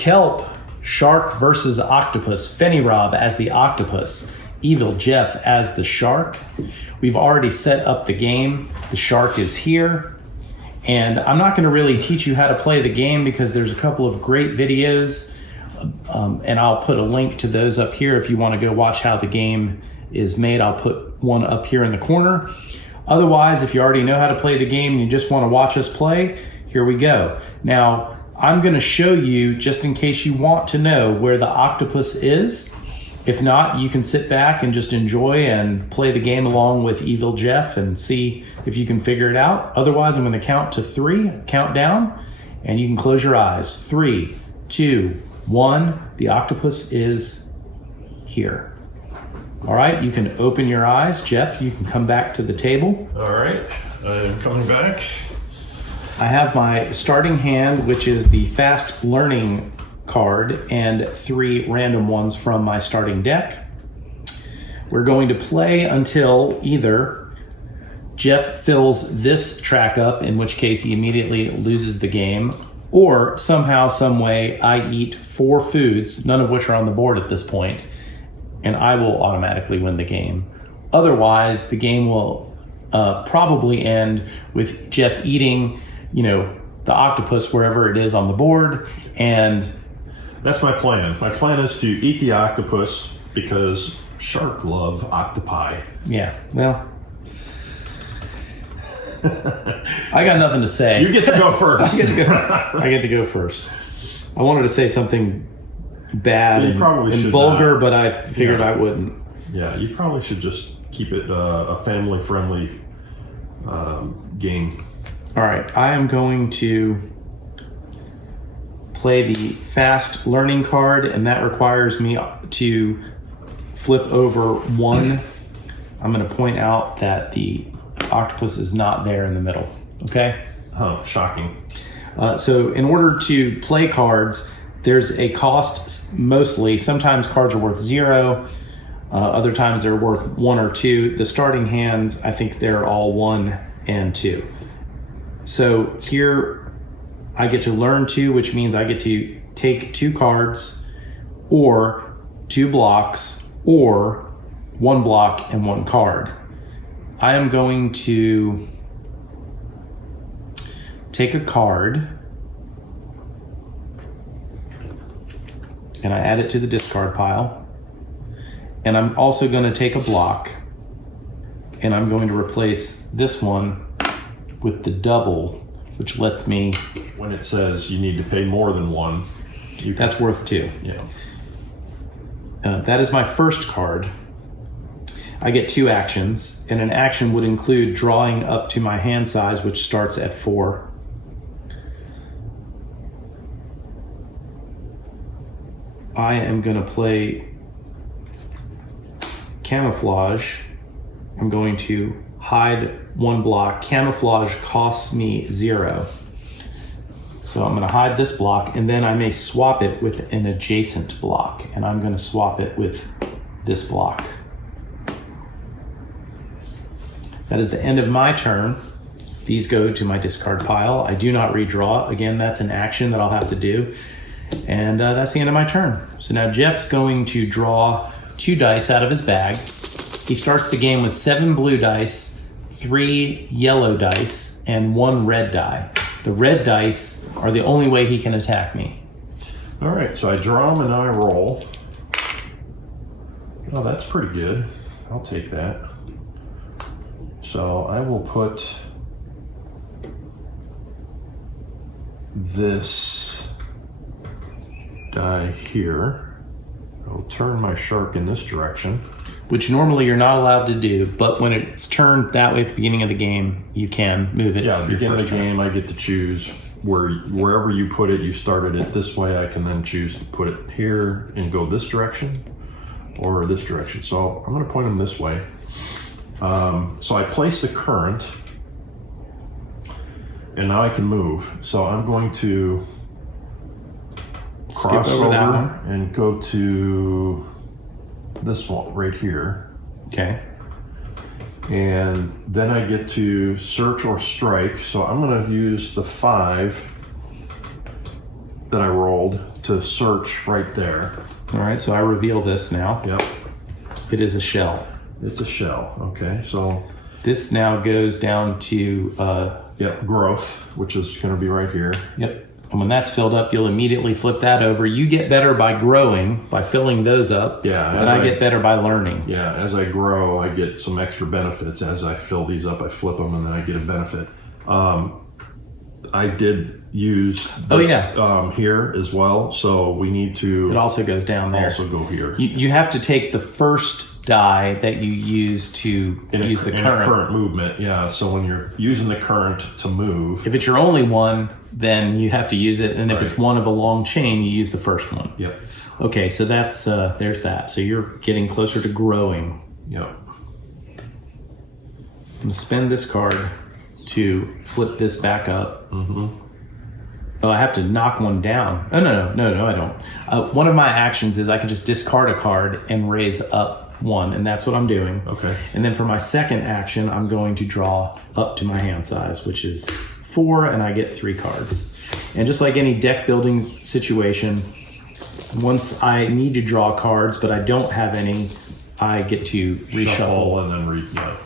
Kelp, Shark versus Octopus. Fenny Rob as the Octopus. Evil Jeff as the Shark. We've already set up the game. The Shark is here. And I'm not going to really teach you how to play the game because there's a couple of great videos. And I'll put a link to those up here if you want to go watch how the game is made. I'll put one up here in the corner. Otherwise, if you already know how to play the game and you just want to watch us play, here we go. Now, I'm going to show you, just in case you want to know, where the octopus is. If not, you can sit back and just enjoy and play the game along with Evil Jeff and see if you can figure it out. Otherwise, I'm going to count to 3, count down, and you can close your eyes. 3, 2, 1. The octopus is here. All right, you can open your eyes. Jeff, you can come back to the table. All right, I'm coming back. I have my starting hand, which is the fast learning card, and 3 random ones from my starting deck. We're going to play until either Jeff fills this track up, in which case he immediately loses the game, or somehow, some way, I eat 4 foods, none of which are on the board at this point, and I will automatically win the game. Otherwise, the game will probably end with Jeff eating, the octopus wherever it is on the board, and that's my plan. My plan is to eat the octopus because shark love octopi. Yeah, well, I got nothing to say. You get to go first. I get to go first. I wanted to say something bad and vulgar, but I figured I wouldn't. Yeah, you probably should just keep it a family-friendly game. All right, I am going to play the fast learning card, and that requires me to flip over 1. I'm going to point out that the octopus is not there in the middle. Okay? Oh, shocking. So in order to play cards, there's a cost mostly. Sometimes cards are worth 0. Other times they're worth 1 or 2. The starting hands, I think they're all 1 and 2. So here I get to learn 2, which means I get to take 2 cards or 2 blocks or 1 block and 1 card. I am going to take a card and I add it to the discard pile. And I'm also going to take a block and I'm going to replace this one with the double, which lets me... When it says you need to pay more than 1, that's worth 2. Yeah. That is my first card. I get 2 actions, and an action would include drawing up to my hand size, which starts at 4. I am going to play camouflage. I'm going to hide 1 block. Camouflage costs me 0. So I'm going to hide this block, and then I may swap it with an adjacent block, and I'm going to swap it with this block. That is the end of my turn. These go to my discard pile. I do not redraw. Again, that's an action that I'll have to do. And that's the end of my turn. So now Jeff's going to draw 2 dice out of his bag. He starts the game with 7 blue dice, 3 yellow dice, and 1 red die. The red dice are the only way he can attack me. All right, so I draw them and I roll. Oh, that's pretty good. I'll take that. So I will put this die here. I'll turn my shark in this direction. Which normally you're not allowed to do, but when it's turned that way at the beginning of the game, you can move it. Yeah, at the beginning of the game, I get to choose wherever you put it. You started it this way. I can then choose to put it here and go this direction or this direction. So I'm going to point them this way. So I place the current, and now I can move. So I'm going to cross over and go to this one right here. Okay. And then I get to search or strike. So I'm going to use the 5 that I rolled to search right there. All right, so I reveal this now. Yep. It is a shell. It's a shell. Okay, so this now goes down to yep, growth, which is going to be right here. Yep. And when that's filled up, you'll immediately flip that over. You get better by growing, by filling those up. Yeah. And I get better by learning. Yeah, as I grow, I get some extra benefits. As I fill these up, I flip them, and then I get a benefit. I did use this here as well, so we need to... It also goes down there. Also go here. You have to take the first die that you use to use the current. In a current movement, yeah. So when you're using the current to move... If it's your only one, then you have to use it. And if it's one of a long chain, you use the first one. Yep. Okay, so that's there's that. So you're getting closer to growing. Yep. I'm going to spend this card to flip this back up. Mm-hmm. Oh, I have to knock one down. Oh, no, I don't. One of my actions is I can just discard a card and raise up one, and that's what I'm doing. Okay. And then for my second action, I'm going to draw up to my hand size, which is 4, and I get 3 cards. And just like any deck building situation, once I need to draw cards, but I don't have any, I get to reshuffle and then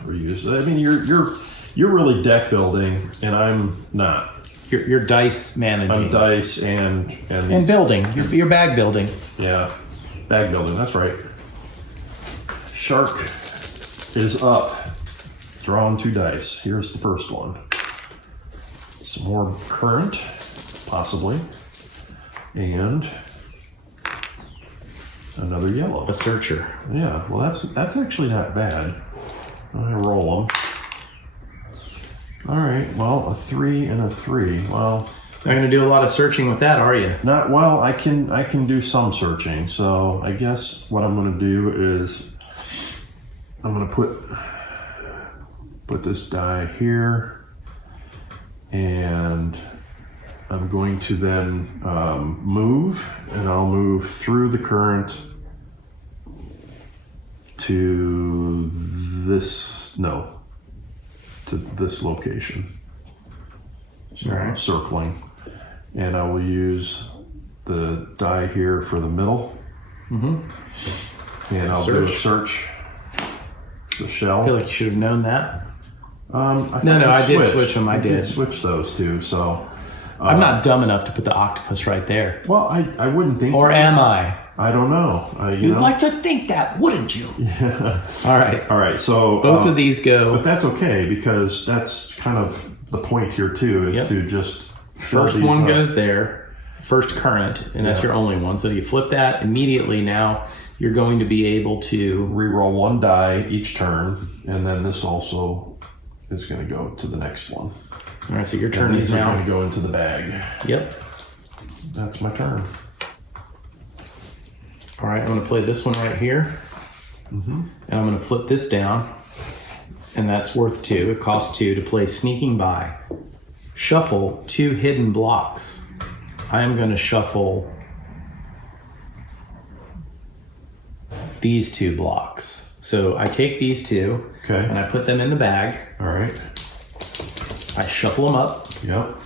reuse. I mean, you're really deck building, and I'm not. You're dice managing. I'm dice and building. You're bag building. Yeah, bag building. That's right. Shark is up. Drawing 2 dice. Here's the first one. Some more current, possibly, and another yellow. A searcher. Yeah. Well, that's actually not bad. I'm gonna roll them. All right, well, a 3 and a 3. Well, not going to do a lot of searching with that, are you? Not well. I can do some searching. So I guess what I'm going to do is I'm going to put this die here, and I'm going to then move, and I'll move through the current to this. No. To this location. So I'm circling, and I will use the die here for the middle. Mm-hmm. And I'll do a search. The shell. I feel like you should have known that. I did switch them. I did switch those two. So I'm not dumb enough to put the octopus right there. Well, I wouldn't think. Or am I? I don't know. You'd like to think that, wouldn't you? Yeah. All right. So both of these go. But that's okay, because that's kind of the point here too, is to just first one goes there, first current, and that's your only one. So you flip that immediately. Now you're going to be able to reroll 1 die each turn, and then this also is going to go to the next one. All right. So your turn is now going to go into the bag. Yep. That's my turn. All right, I'm going to play this one right here, and I'm going to flip this down, and that's worth 2. It costs 2 to play Sneaking By. Shuffle 2 hidden blocks. I am going to shuffle these 2 blocks. So I take these 2, and I put them in the bag. All right. I shuffle them up. Yep.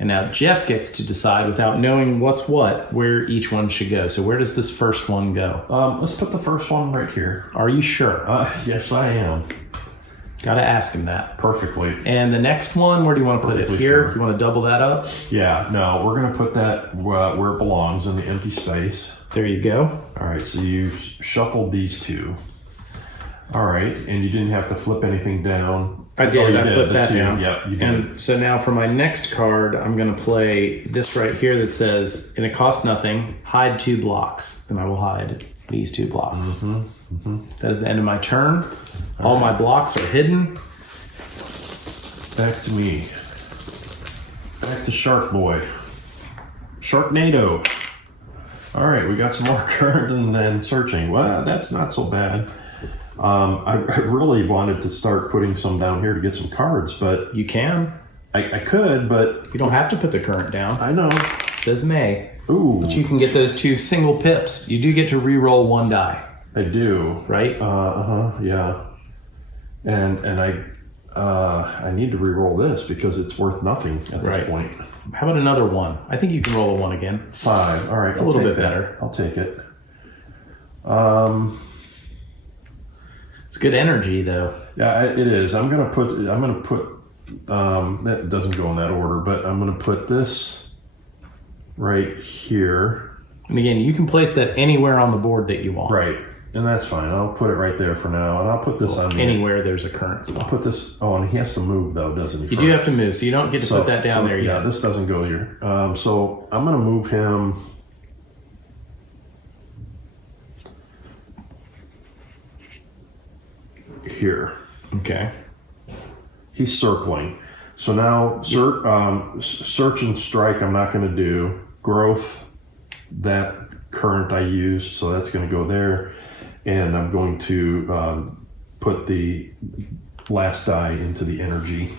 And now Jeff gets to decide, without knowing what's what, where each one should go. So where does this first one go? Let's put the first one right here. Are you sure? Yes, I am. Got to ask him that. Perfectly. And the next one, where do you want to put it? Here? Sure. You want to double that up? Yeah, no, we're going to put that where it belongs, in the empty space. There you go. All right, so you shuffled these 2. All right, and you didn't have to flip anything down. I did. I flipped that down. Yep, you did. And so now for my next card, I'm going to play this right here that says, and it costs nothing, hide 2 blocks. And I will hide these 2 blocks. That is the end of my turn. All my blocks are hidden. Back to me. Back to Shark Boy. Sharknado. All right, we got some more current and then searching. Well, that's not so bad. I really wanted to start putting some down here to get some cards, but... You can. I could, but... You don't have to put the current down. I know. It says may. Ooh. But you can get those 2 single pips. You do get to re-roll 1 die. I do. Right? Yeah. And I need to re-roll this because it's worth nothing at this point. How about another 1? I think you can roll a 1 again. 5. All right, it's a little bit better. I'll take it. It's good energy, though. Yeah, it is. I'm gonna put. That doesn't go in that order, but I'm gonna put this right here. And again, you can place that anywhere on the board that you want. Right, and that's fine. I'll put it right there for now, and I'll put this on anywhere there's a current spot. I'll put this. Oh, and he has to move though, doesn't he? You do have to move, so you don't get to put that down there yet. Yeah, this doesn't go here. So I'm gonna move him. Here. Okay. He's circling. So now search and strike I'm not going to do. Growth, that current I used, so that's going to go there. And I'm going to put the last die into the energy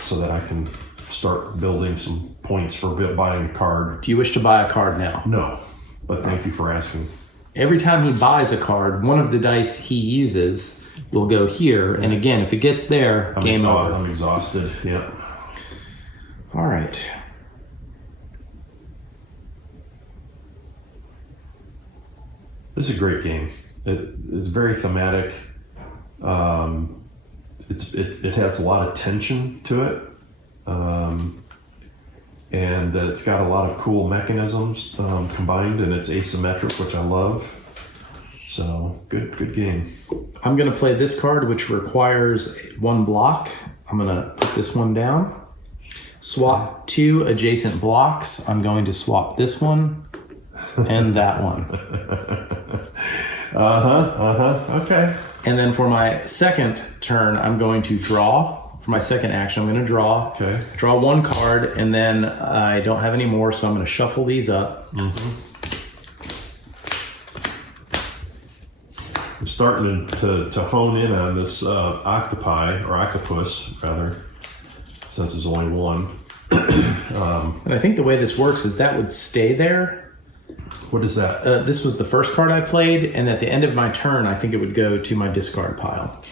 so that I can start building some points for buying a card. Do you wish to buy a card now? No, but thank you for asking. Every time he buys a card, one of the dice he uses will go here, and again, if it gets there, game over. I'm exhausted. Yeah. All right. This is a great game. It's very thematic. It has a lot of tension to it, and it's got a lot of cool mechanisms combined, and it's asymmetric, which I love. So good game. I'm going to play this card, which requires 1 block. I'm going to put this one down. Swap 2 adjacent blocks. I'm going to swap this one and that one. Okay. And then for my second turn, I'm going to draw. For my second action, I'm going to draw. Okay. Draw 1 card, and then I don't have any more, so I'm going to shuffle these up. Mm-hmm. I'm starting to hone in on this octopi, or octopus, rather, since there's only 1. And I think the way this works is that would stay there. What is that? This was the first card I played, and at the end of my turn, I think it would go to my discard pile.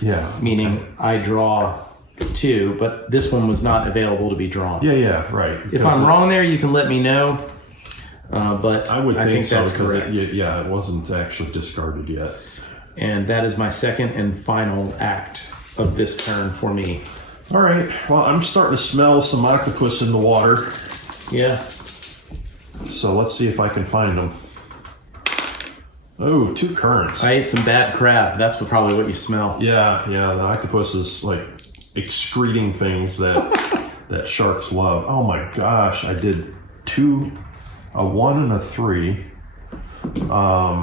Yeah. Meaning I draw 2, but this one was not available to be drawn. Yeah, right. If I'm wrong there, you can let me know. But I think so, that's correct. It wasn't actually discarded yet. And that is my second and final act of this turn for me. All right. Well, I'm starting to smell some octopus in the water. Yeah. So let's see if I can find them. Oh, 2 currents. I ate some bad crab. That's probably what you smell. Yeah. The octopus is like excreting things that that sharks love. Oh my gosh! I did 2, a 1 and a 3.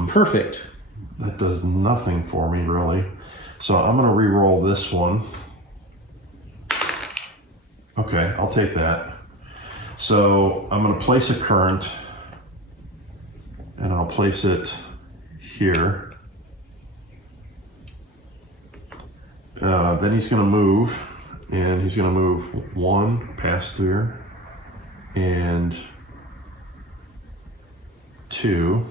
Perfect. That does nothing for me really. So I'm gonna re-roll this one. Okay, I'll take that. So I'm gonna place a current, and I'll place it here. Then he's going to move, and he's going to move 1 past there, and 2.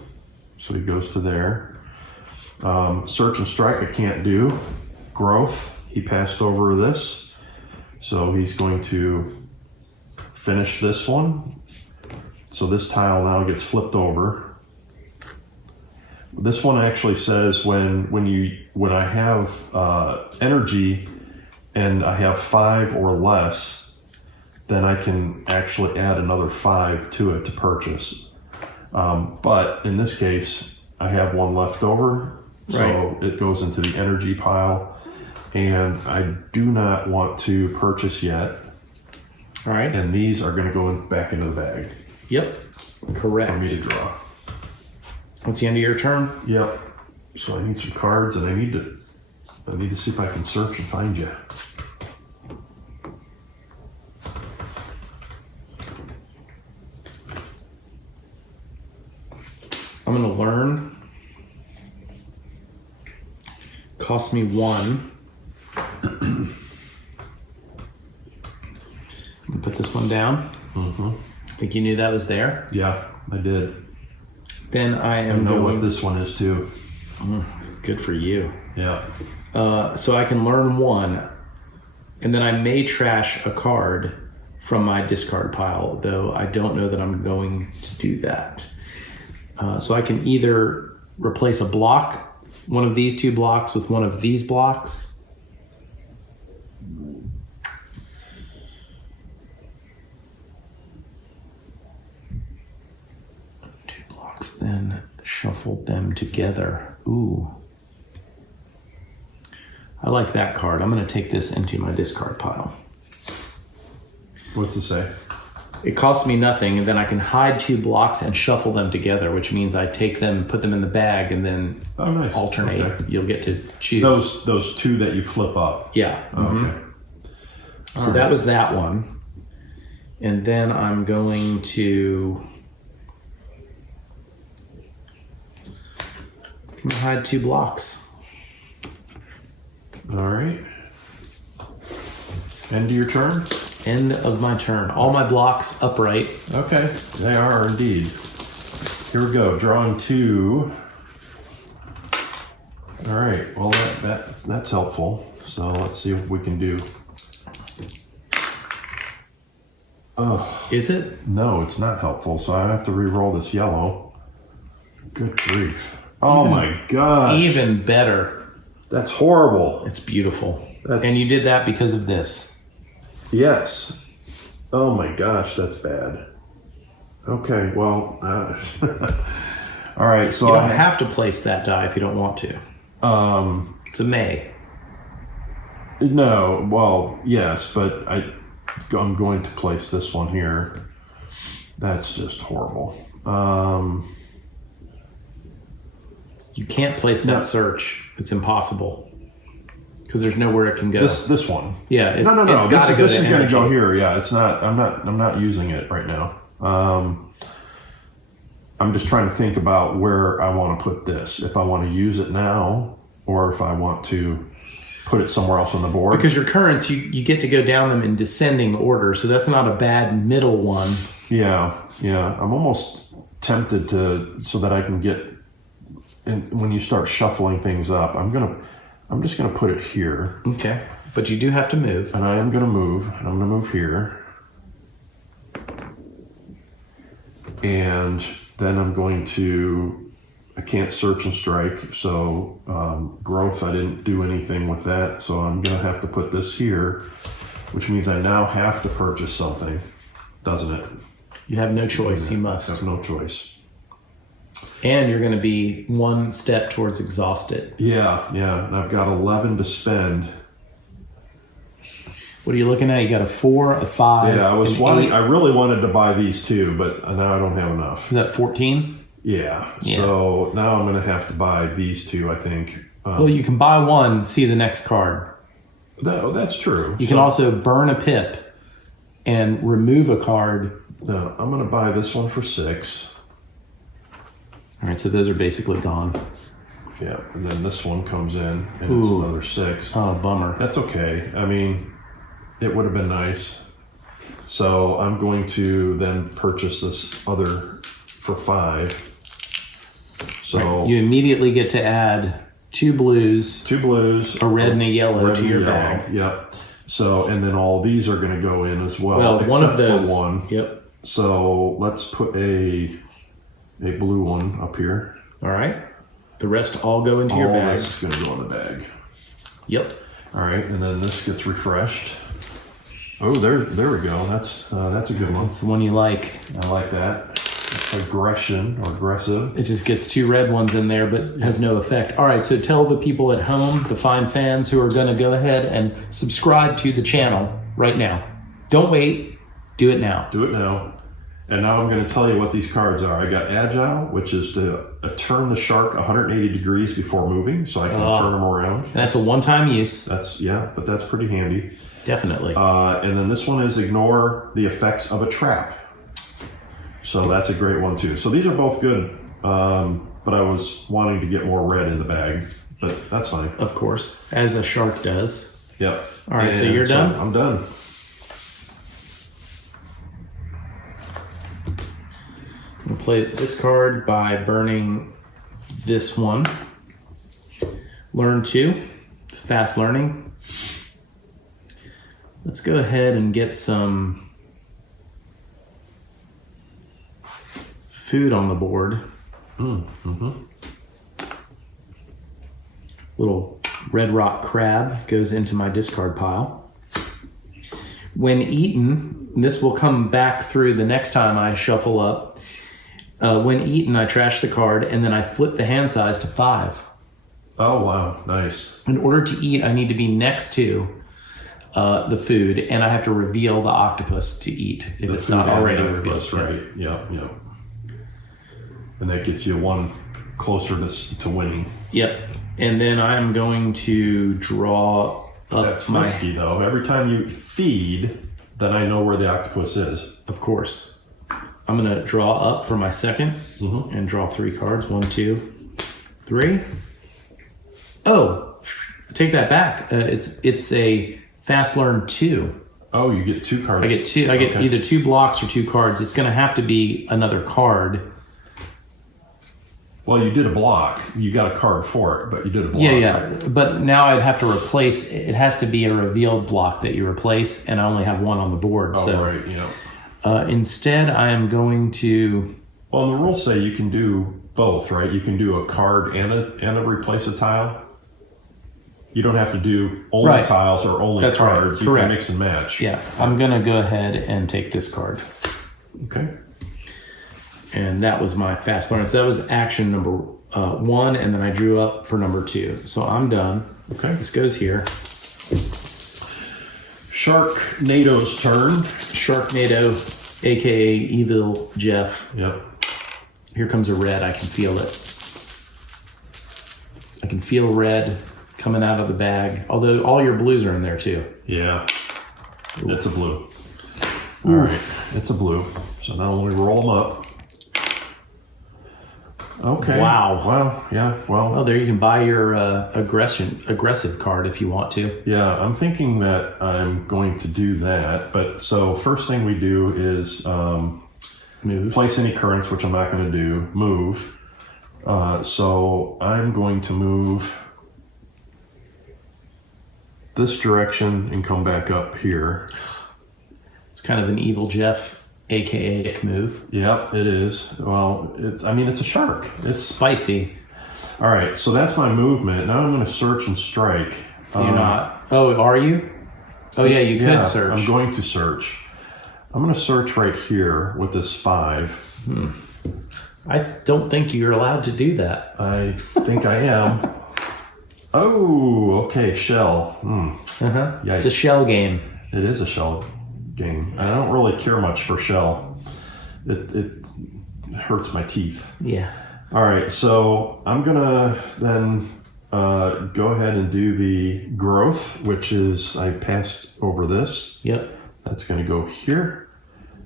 So he goes to there. Search and strike I can't do. Growth, he passed over this. So he's going to finish this one. So this tile now gets flipped over. This one actually says when I have energy and I have 5 or less, then I can actually add another 5 to it to purchase. But in this case, I have 1 left over, so it goes into the energy pile, and I do not want to purchase yet. All right. And these are going to go back into the bag. Yep. Correct. For me to draw. What's the end of your turn? Yep. So I need some cards, and I need to see if I can search and find you. I'm going to learn. Cost me 1. I'm going to put this one down. Mm-hmm. I think you knew that was there. Yeah, I did. Then I am know what this one is too. Good for you. Yeah. So I can learn 1. And then I may trash a card from my discard pile, though I don't know that I'm going to do that. So I can either replace a block, one of these two blocks, with one of these blocks. Two blocks, then shuffle them together. Ooh. I like that card. I'm going to take this into my discard pile. What's it say? It costs me nothing, and then I can hide two blocks and shuffle them together, which means I take them, put them in the bag, and then nice. alternate. Okay. You'll get to choose. Those two that you flip up. Yeah. Okay. So that was that one. And then I'm going to hide two blocks. All right. End of your turn? End of my turn. All my blocks upright. Okay, they are indeed. Here we go, drawing two. All right, well that's helpful. So let's see what we can do. Oh, Is it? no, it's not helpful. So I have to re-roll this yellow. Good grief. Oh my gosh. Even better. That's horrible. It's beautiful. That's- And you did that because of this. Yes. Oh my gosh, that's bad. Okay, well, all right. So You don't have to place that die if you don't want to. It's a may. No, well, yes, but I'm going to place this one here. That's just horrible. You can't place that search. It's impossible. Because there's nowhere it can go. This one. Yeah, it's, No. it's got to go This to is going to go energy. here. Yeah, it's not. I'm not using it right now. I'm just trying to think about where I want to put this. If I want to use it now, or if I want to put it somewhere else on the board. Because your currents, you get to go down them in descending order, so that's not a bad middle one. Yeah. I'm almost tempted to, so that I can get. And when you start shuffling things up, I'm just gonna put it here. Okay, but you do have to move. And I am gonna move. I'm gonna move here. And then I'm going to, I can't search and strike, so growth, I didn't do anything with that, so I'm gonna have to put this here, which means I now have to purchase something, doesn't it? You have no choice. You I must. have no choice. And you're going to be one step towards exhausted. Yeah, and I've got 11 to spend. What are you looking at? You got a 4, a 5. Yeah, I really wanted to buy these two, but now I don't have enough. Is that 14? Yeah. So now I'm going to have to buy these two, I think. Well, you can buy one, see the next card. That's true. You can also burn a pip and remove a card. No, I'm going to buy this one for 6. All right, so those are basically gone. Yeah, and then this one comes in, and it's another 6. Oh, bummer. That's okay. I mean, it would have been nice. So I'm going to then purchase this other for 5. So Right. You immediately get to add 2 blues, 2 blues, a red and a yellow red to and your yellow. bag. Yep. So, and then all these are going to go in as well. Well, one of those. For one. Yep. So let's put a blue one up here. All right. The rest all go into your All bag. this is going to go in the bag. Yep. All right, and then this gets refreshed. Oh, there we go. That's a good one. That's the one you like. I like that. Aggression or aggressive. It just gets 2 red ones in there, but has no effect. All right, so tell the people at home, the fine fans who are going to go ahead and subscribe to the channel right now. Don't wait. Do it now. Do it now. And now I'm going to tell you what these cards are. I got Agile, which is to turn the shark 180 degrees before moving, so I can turn them around. And that's a one-time use. But that's pretty handy. Definitely. And then this one is ignore the effects of a trap. So that's a great one too. So these are both good, but I was wanting to get more red in the bag, but that's fine. Of course, as a shark does. Yep. All right, so you're done? I'm done. I'm going to play this card by burning this one. Learn 2. It's fast learning. Let's go ahead and get some food on the board. Mm-hmm. Little red rock crab goes into my discard pile. When eaten, this will come back through the next time I shuffle up. When eaten, I trash the card and then I flip the hand size to 5. Oh, wow. Nice. In order to eat, I need to be next to the food, and I have to reveal the octopus to eat if it's not already revealed. Right. Yep. And that gets you one closer to winning. Yep. And then I'm going to draw up That's risky, though. Every time you feed, then I know where the octopus is. Of course. I'm going to draw up for my second and draw 3 cards. 1, 2, 3. Oh, take that back. It's a fast learn 2. Oh, you get 2 cards. I get 2. I get either 2 blocks or 2 cards. It's going to have to be another card. Well, you did a block. You got a card for it, but you did a block. Yeah. Right? But now I'd have to replace. It has to be a revealed block that you replace, and I only have 1 on the board. Oh, so, right. Yeah. Instead, I am going to. Well, the rules say you can do both, right? You can do a card and a replace a tile. You don't have to do only tiles or only cards. Right. You Correct. can mix and match. Yeah, I'm going to go ahead and take this card. Okay. And that was my fast learn. So that was action number 1, and then I drew up for number 2. So I'm done. Okay. This goes here. Sharknado's turn. Sharknado, aka Evil Jeff. Yep. Here comes a red. I can feel it. I can feel red coming out of the bag. Although all your blues are in there too. Yeah. It's a blue. All right. It's a blue. So now when we roll them up. Okay. Wow. Well, yeah. Well, there you can buy your aggressive card if you want to. Yeah, I'm thinking that I'm going to do that. But so first thing we do is Move. Place any currents, which I'm not going to do. Move. So I'm going to move this direction and come back up here. It's kind of an Evil Jeff, aka Dick move. Yep, it is. Well, it's a shark. It's spicy. All right, so that's my movement. Now I'm going to search and strike. You're not. Oh, are you? Oh, yeah, you could search. I'm going to search. I'm going to search right here with this 5. I don't think you're allowed to do that. I think I am. Oh, okay, shell. Yikes. It's a shell game. It is a shell game. I don't really care much for shell. It hurts my teeth. Yeah. All right, so I'm gonna then go ahead and do the growth, which is I passed over this. Yep. That's gonna go here,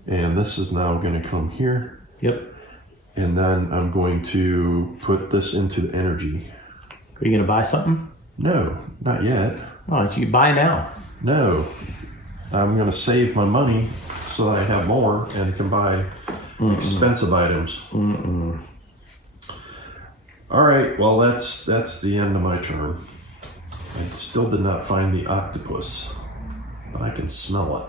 and this is now gonna come here. Yep. And then I'm going to put this into the energy. Are you gonna buy something? No, not yet. Oh, you buy now. No. I'm going to save my money so that I have more and can buy expensive items. All right, well, that's the end of my turn. I still did not find the octopus, but I can smell it.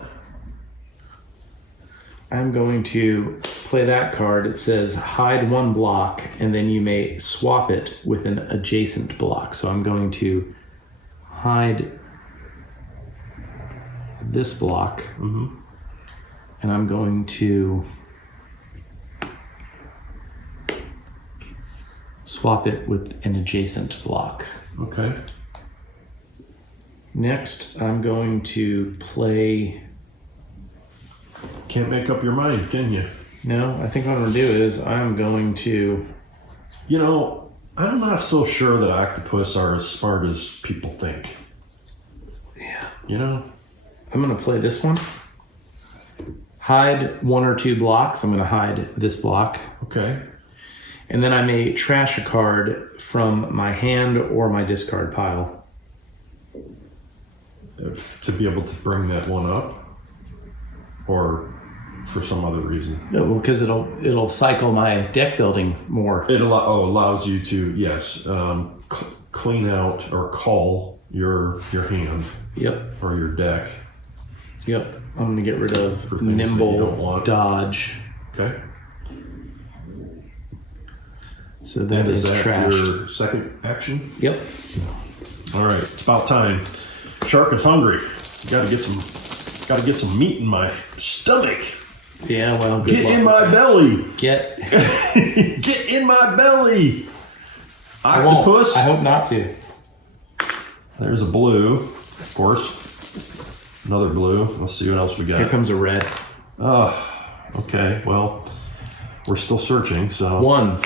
I'm going to play that card. It says hide 1 block, and then you may swap it with an adjacent block. So I'm going to hide this block, and I'm going to swap it with an adjacent block. Okay. Next, I'm going to play... Can't make up your mind, can you? No, I think what I'm going to do is I'm going to... You know, I'm not so sure that octopus are as smart as people think. Yeah. You know? I'm going to play this one. Hide 1 or 2 blocks. I'm going to hide this block. Okay. And then I may trash a card from my hand or my discard pile. To be able to bring that one up? Or for some other reason? No, well, because it'll cycle my deck building more. It allows you to, yes, clean out or call your hand. Yep. Or your deck. Yep. I'm going to get rid of For things that you don't nimble want. dodge. Okay. So that Is is that trashed. your second action? Yep. All right, it's about time. Shark is hungry. Got to get some meat in my stomach. Yeah, well, good Get luck in with my that. belly. Get. Get in my belly. I won't. Octopus. I hope not to. There's a blue, of course. Another blue. Let's see what else we got. Here comes a red. Oh, okay. Well, we're still searching, so Ones.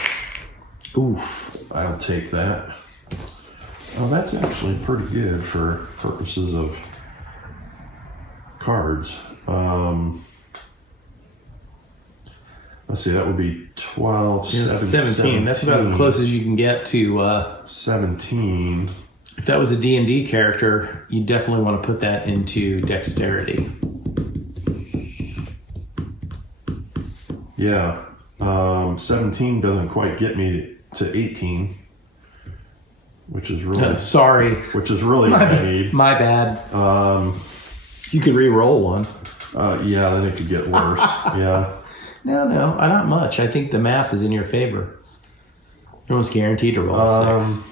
Oof. I'll take that. Oh, that's actually pretty good for purposes of cards. Let's see, that would be 12, Yeah, 17. That's about as close as you can get to. 17. If that was a D&D character, you definitely want to put that into dexterity. Yeah. 17 doesn't quite get me to 18, which is really Sorry. what I need. My bad. You could re-roll one. Yeah, then it could get worse. Yeah. No, not much. I think the math is in your favor. You're almost guaranteed to roll a 6.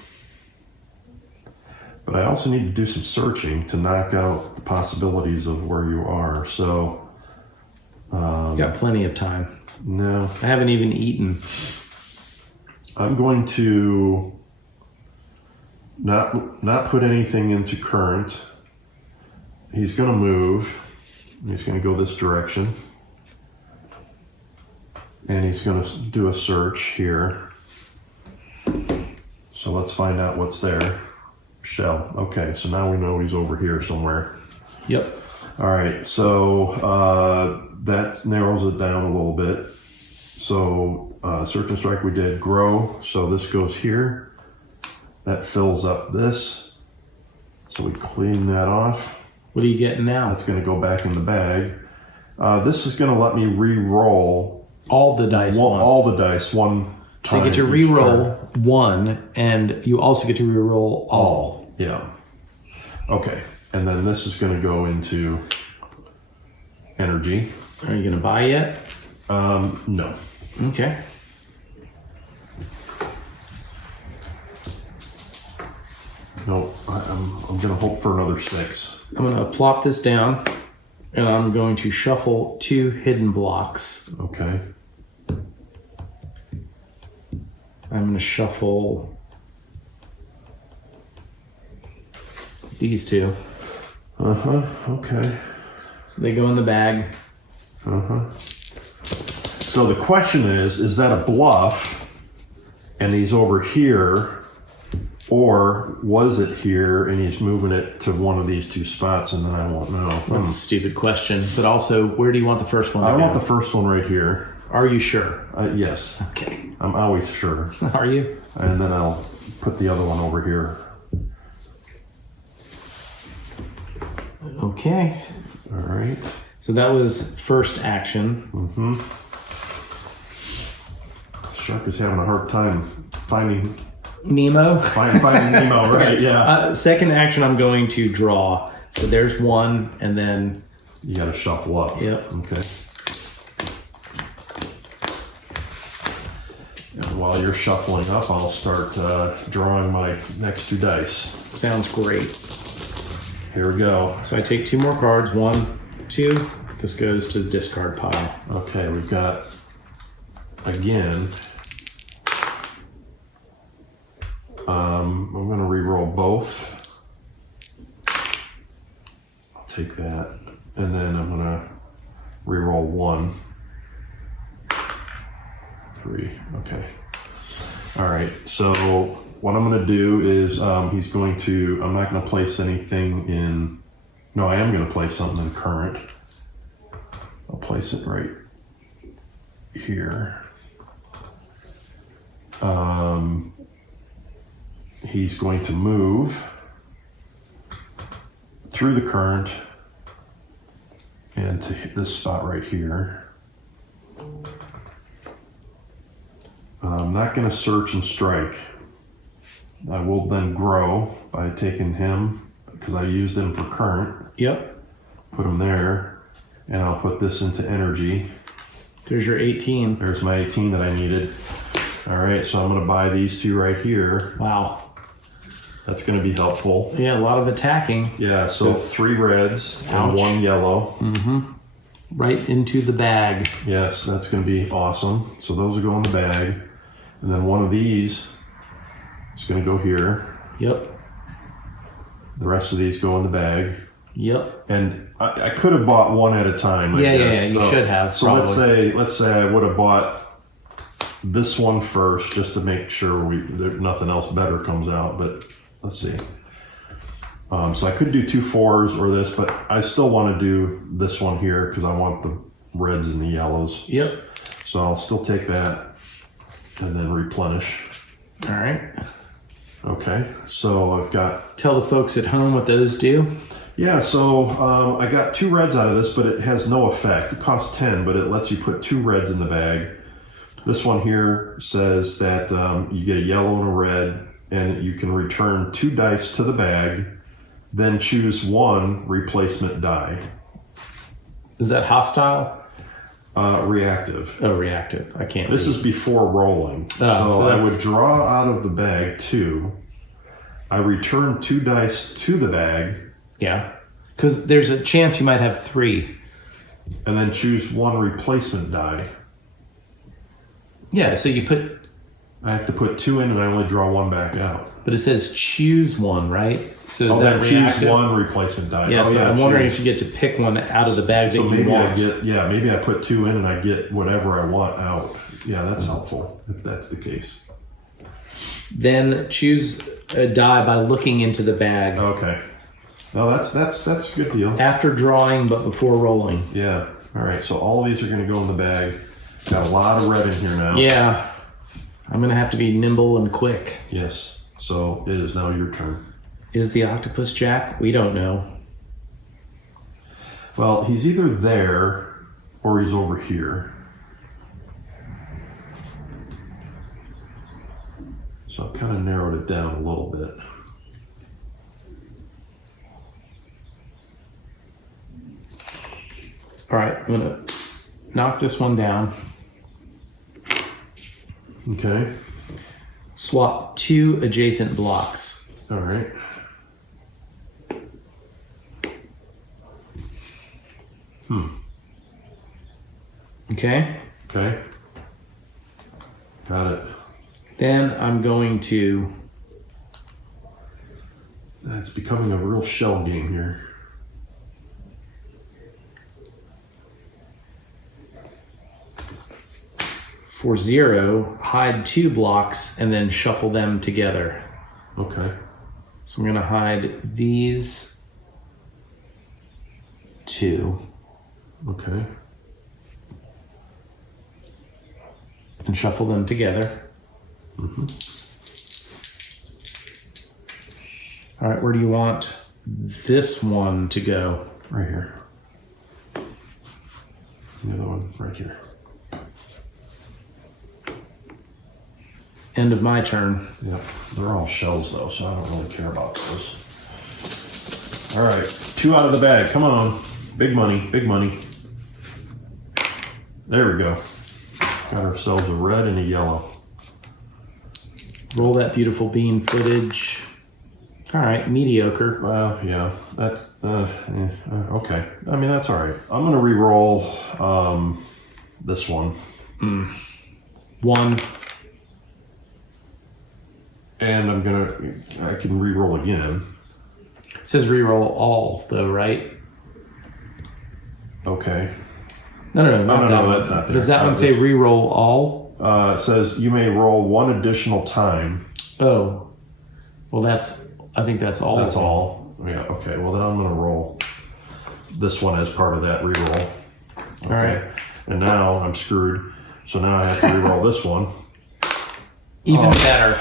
But I also need to do some searching to knock out the possibilities of where you are. So, You got plenty of time. no, I haven't even eaten. I'm going to not put anything into current. He's going to move. He's going to go this direction. And he's going to do a search here. So let's find out what's there. Shell. Okay, so now we know he's over here somewhere. Yep. All right, so that narrows it down a little bit. So search and strike we did. Grow, so this goes here. That fills up this. So we clean that off. What are you getting now? That's going to go back in the bag. This is going to let me re-roll all the dice once. all the dice one So time. you get to each re-roll turn. one, and you also get to re-roll all. Yeah. Okay, and then this is going to go into energy. Are you going to buy yet? No. Okay. No, I'm going to hope for another 6. I'm going to plop this down, and I'm going to shuffle 2 hidden blocks. Okay. I'm going to shuffle these 2. Okay. So they go in the bag. So the question is that a bluff and he's over here, or was it here and he's moving it to one of these 2 spots and then I won't know? That's a stupid question. But also, where do you want the first one to I go? want the first one right here. Are you sure? Yes. Okay. I'm always sure. Are you? And then I'll put the other one over here. Okay. All right. So that was first action. Shark is having a hard time finding Nemo. Nemo, right? Yeah. Second action, I'm going to draw. So there's one, and then... You got to shuffle up. Yep. Okay. And while you're shuffling up, I'll start drawing my next 2 dice. Sounds great. Here we go. So I take 2 more cards. 1, 2. This goes to the discard pile. Okay, we've got, again, I'm going to re-roll both. I'll take that. And then I'm going to re-roll 1. 3. Okay. All right. So what I'm going to do is he's going to, I'm not going to place anything in, no, I am going to place something in current. I'll place it right here. He's going to move through the current and to hit this spot right here. I'm not going to search and strike. I will then grow by taking him, because I used him for current. Yep. Put them there. And I'll put this into energy. There's your 18. There's my 18 that I needed. All right, so I'm going to buy these two right here. Wow. That's going to be helpful. Yeah, a lot of attacking. Yeah, so 3 reds Ouch. and 1 yellow. Mm-hmm. Right into the bag. Yes, that's going to be awesome. So those will go in the bag. And then one of these is going to go here. Yep. The rest of these go in the bag. Yep. And I could have bought one at a time. Yeah, you should have. So let's say I would have bought this one first, just to make sure nothing else better comes out. But let's see. So I could do 2 4s or this, but I still want to do this one here because I want the reds and the yellows. Yep. So I'll still take that and then replenish. All right. Okay. So I've got. Tell the folks at home what those do. Yeah, so I got 2 reds out of this, but it has no effect. It costs 10, but it lets you put 2 reds in the bag. This one here says that you get a yellow and a red, and you can return 2 dice to the bag, then choose 1 replacement die. Is that hostile? Reactive. Oh, reactive. I can't This read. is before rolling. So I would draw out of the bag 2. I return 2 dice to the bag. Yeah. Because there's a chance you might have 3. And then choose 1 replacement die. Yeah, so you put... I have to put 2 in and I only draw 1 back out. But it says choose 1, right? So is then that reactive? choose 1 replacement die. Yeah, so I'm wondering choose. if you get to pick one out of the bag that So you maybe want. maybe I put 2 in and I get whatever I want out. Yeah, that's helpful if that's the case. Then choose a die by looking into the bag. Okay. No, that's a good deal. After drawing, but before rolling. Yeah. All right. So all of these are going to go in the bag. Got a lot of red in here now. Yeah. I'm going to have to be nimble and quick. Yes. So it is now your turn. Is the octopus Jack? We don't know. Well, he's either there or he's over here. So I've kind of narrowed it down a little bit. All right, I'm going to knock this one down. Okay. Swap 2 adjacent blocks. All right. Okay. Okay. Got it. Then I'm going to... It's becoming a real shell game here. For 0, hide 2 blocks and then shuffle them together. Okay. So I'm going to hide these 2 Okay. and shuffle them together. All right, where do you want this one to go? Right here. The other one right here. End of my turn. Yep. They're all shells though, so I don't really care about those. All right. 2 out of the bag. Come on. Big money. Big money. There we go. Got ourselves a red and a yellow. Roll that beautiful bean footage. All right, mediocre. Well, yeah. That's okay. I mean, that's all right. I'm gonna re-roll this one. 1. And I can re-roll again. It says reroll all, though, right? Okay. No, not that no, one. that's not there. Does that one say reroll all? It says you may roll 1 additional time. Oh, well, I think that's all. That's all. Yeah. Okay. Well, then I'm going to roll this one as part of that re-roll. Okay. All right. And now I'm screwed. So now I have to re-roll this one. Even better.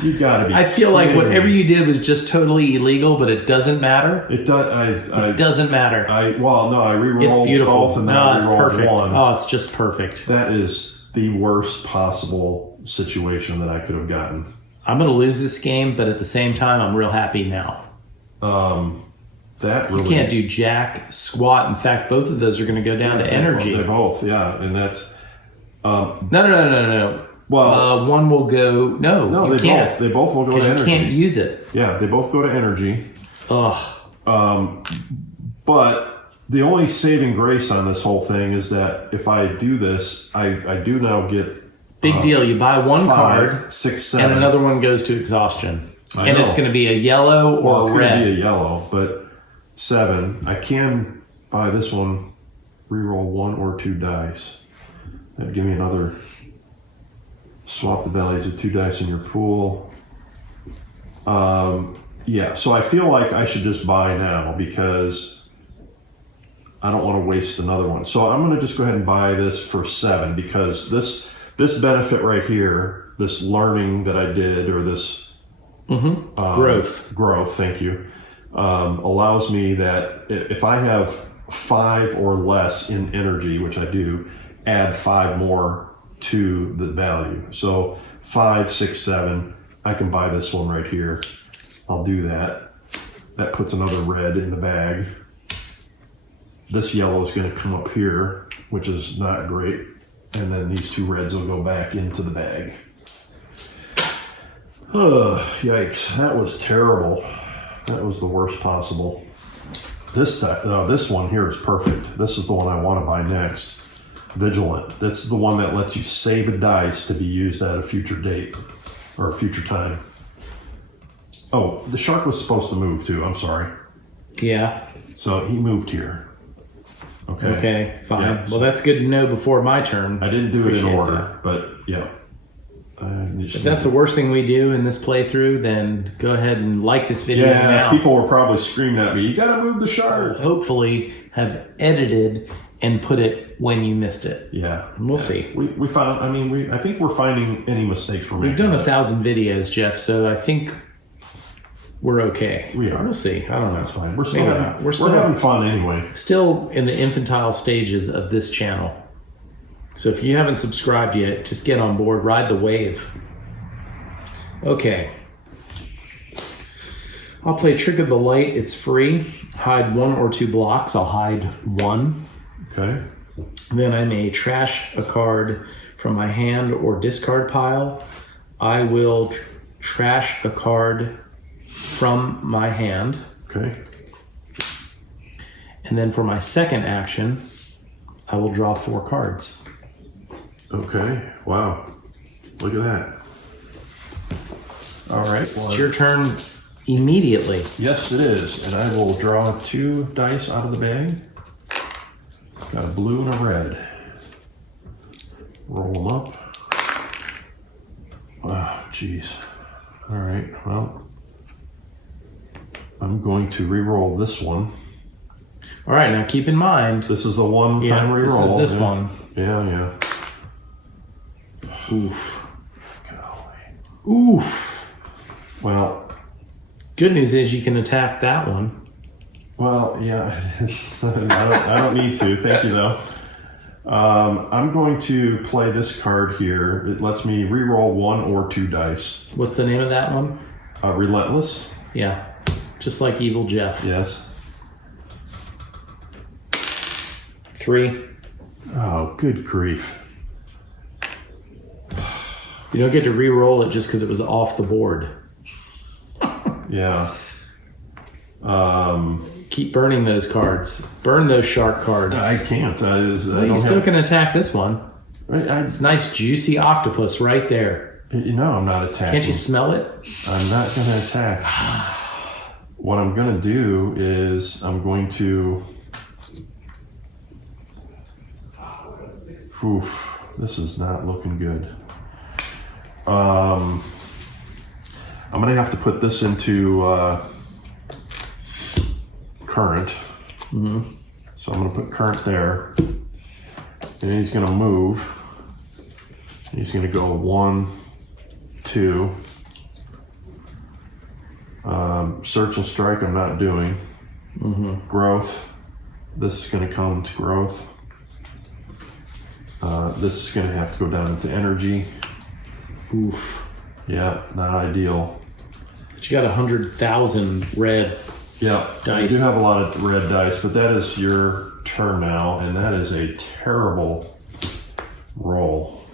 You got to be. I feel like kidding whatever me. you did was just totally illegal, but it doesn't matter. It does. It doesn't matter. I re-rolled It's beautiful. both and then No, I it's re-rolled perfect. one. Oh, it's just perfect. That is the worst possible situation that I could have gotten. I'm going to lose this game, but at the same time, I'm real happy now. that really... You can't do jack, squat. In fact, both of those are going to go down to energy. They both, yeah. And that's... No. Well... one will go... No, you can't. They both will go to energy. Because you can't use it. Yeah, they both go to energy. Ugh. But the only saving grace on this whole thing is that if I do this, I do now get... Big deal. You buy one 5, card, 6, 7. and another one goes to exhaustion. I And know. it's going to be a yellow or It's red. going to be a yellow, but 7. I can buy this one, reroll 1 or 2 dice. That'd give me another... Swap the values of 2 dice in your pool. Yeah, so I feel like I should just buy now because I don't want to waste another one. So I'm going to just go ahead and buy this for 7 because this benefit right here, this learning that I did, or this growth, thank you, allows me that if I have 5 or less in energy, which I do, add 5 more to the value. So 5, 6, 7, I can buy this one right here. I'll do that. That puts another red in the bag. This yellow is going to come up here, which is not great. And then these 2 reds will go back into the bag. Yikes, that was terrible. That was the worst possible. This one here is perfect. This is the one I want to buy next. Vigilant. This is the one that lets you save a dice to be used at a future date or a future time. Oh, the shark was supposed to move too. I'm sorry. Yeah. So he moved here. Okay, fine. Yeah, well, that's good to know before my turn. I didn't do it in Appreciate order, that. but yeah. If that's the worst thing we do in this playthrough, then go ahead and like this video now. People were probably screaming at me, you gotta move the shark. Hopefully have edited and put it when you missed it. Yeah. We'll see. We found, I think we're finding any mistakes we're making. We've done 1,000 videos, Jeff, so I think we're okay. We are. We'll see. I don't know. That's fine. We're still, Maybe having, not. we're having fun anyway. Still in the infantile stages of this channel. So if you haven't subscribed yet, just get on board, ride the wave. Okay. I'll play Trick of the Light. It's free. Hide 1 or 2 blocks. I'll hide 1. Okay. Then I may trash a card from my hand or discard pile. I will trash a card from my hand. Okay. And then for my second action, I will draw 4 cards. Okay. Wow. Look at that. All right. Well, It's your turn immediately. yes, it is. And I will draw 2 dice out of the bag. Got a blue and a red. Roll them up. Oh, jeez. All right. Well, I'm going to re-roll this one. All right. Now keep in mind. This is a one-time re-roll. This is this one. Yeah. Oof. Golly. Oof. Well, good news is you can attack that one. well, yeah. I don't need to. Thank you, though. I'm going to play this card here. It lets me re-roll 1 or 2 dice. What's the name of that one? Relentless. Yeah. Just like Evil Jeff. Yes. 3. Oh, good grief. You don't get to re-roll it just because it was off the board. Yeah. Keep burning those cards. Burn those shark cards. I can't. You still can attack this one. I, It's nice juicy octopus right there. you know I'm not attacking. Can't you smell it? I'm not going to attack. What I'm going to do is I'm going to... Oof, this is not looking good. I'm going to have to put this into current. Mm-hmm. So I'm going to put current there. And he's going to move. He's going to go 1, 2. Search and strike I'm not doing. Mm-hmm. Growth. This is going to come to growth. This is going to have to go down into energy. Oof. Yeah, not ideal. But you got 100,000 red. Yeah, dice. you do have a lot of red dice, but that is your turn now, and that is a terrible roll.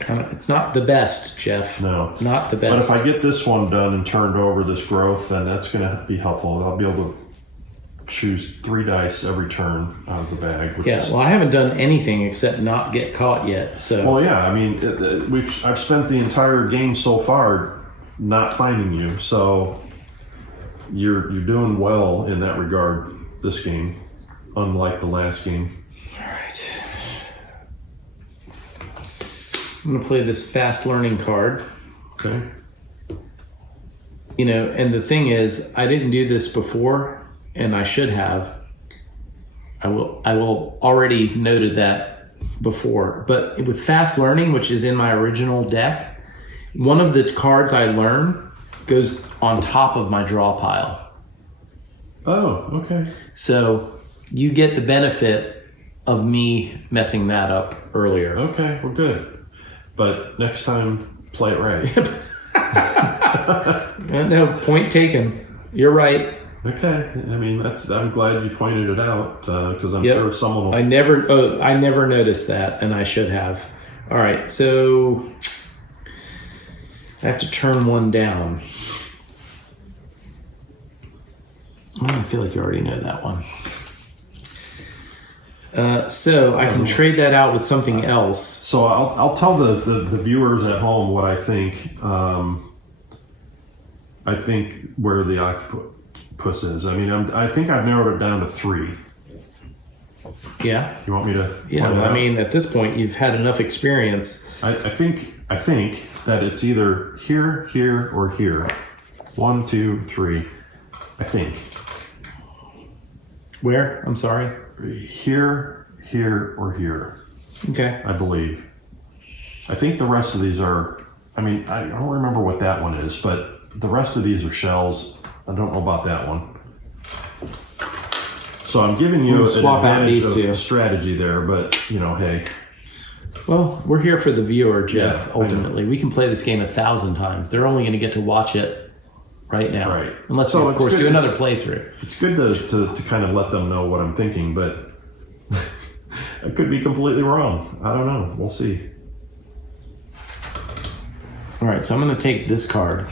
It's not the best, Jeff. No. Not the best. But if I get this one done and turned over, this growth, then that's going to be helpful. I'll be able to choose 3 dice every turn out of the bag. Well, I haven't done anything except not get caught yet. So. Well, yeah, I mean, I've spent the entire game so far not finding you, so you're doing well in that regard this game, unlike the last game. All right. I'm going to play this fast learning card. Okay. You know, and the thing is, I didn't do this before, and I should have. I will already noted that before. But with fast learning, which is in my original deck, one of the cards I learn goes on top of my draw pile. Oh, okay. So you get the benefit of me messing that up earlier. Okay, well, good. But next time, play it right. No, point taken. You're right. Okay, I mean, I'm glad you pointed it out, because I'm sure someone will... I never noticed that, and I should have. All right, so I have to turn one down. I feel like you already know that one. So I can trade that out with something else. So I'll tell the viewers at home what I think. I think where the octopus is. I mean, I think I've narrowed it down to 3. Yeah. You want me to? Yeah. Well, I mean, at this point, you've had enough experience. I think that it's either here, here, or here. 1, 2, 3. I think. Where? I'm sorry. Here, here, or here. Okay. I believe. I think the rest of these are. I mean, I don't remember what that one is, but the rest of these are shells. I don't know about that one. So I'm giving you an advantage of strategy there, but hey. Well, we're here for the viewer, Jeff. Yeah, ultimately, we can play this game 1,000 times. They're only going to get to watch it right now, right? Unless we, of course, do another playthrough. It's good to kind of let them know what I'm thinking, but I could be completely wrong. I don't know. We'll see. All right, so I'm going to take this card.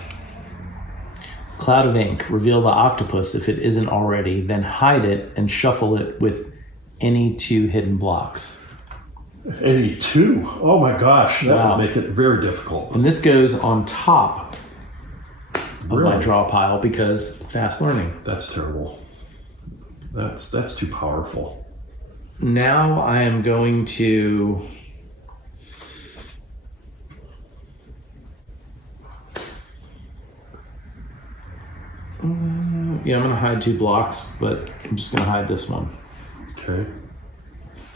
Cloud of ink. Reveal the octopus if it isn't already, then hide it and shuffle it with any 2 hidden blocks. Any 2? Oh my gosh, that would make it very difficult. And this goes on top of my draw pile because fast learning. That's terrible. That's too powerful. Now I am going to... I'm going to hide 2 blocks, but I'm just going to hide this one. Okay.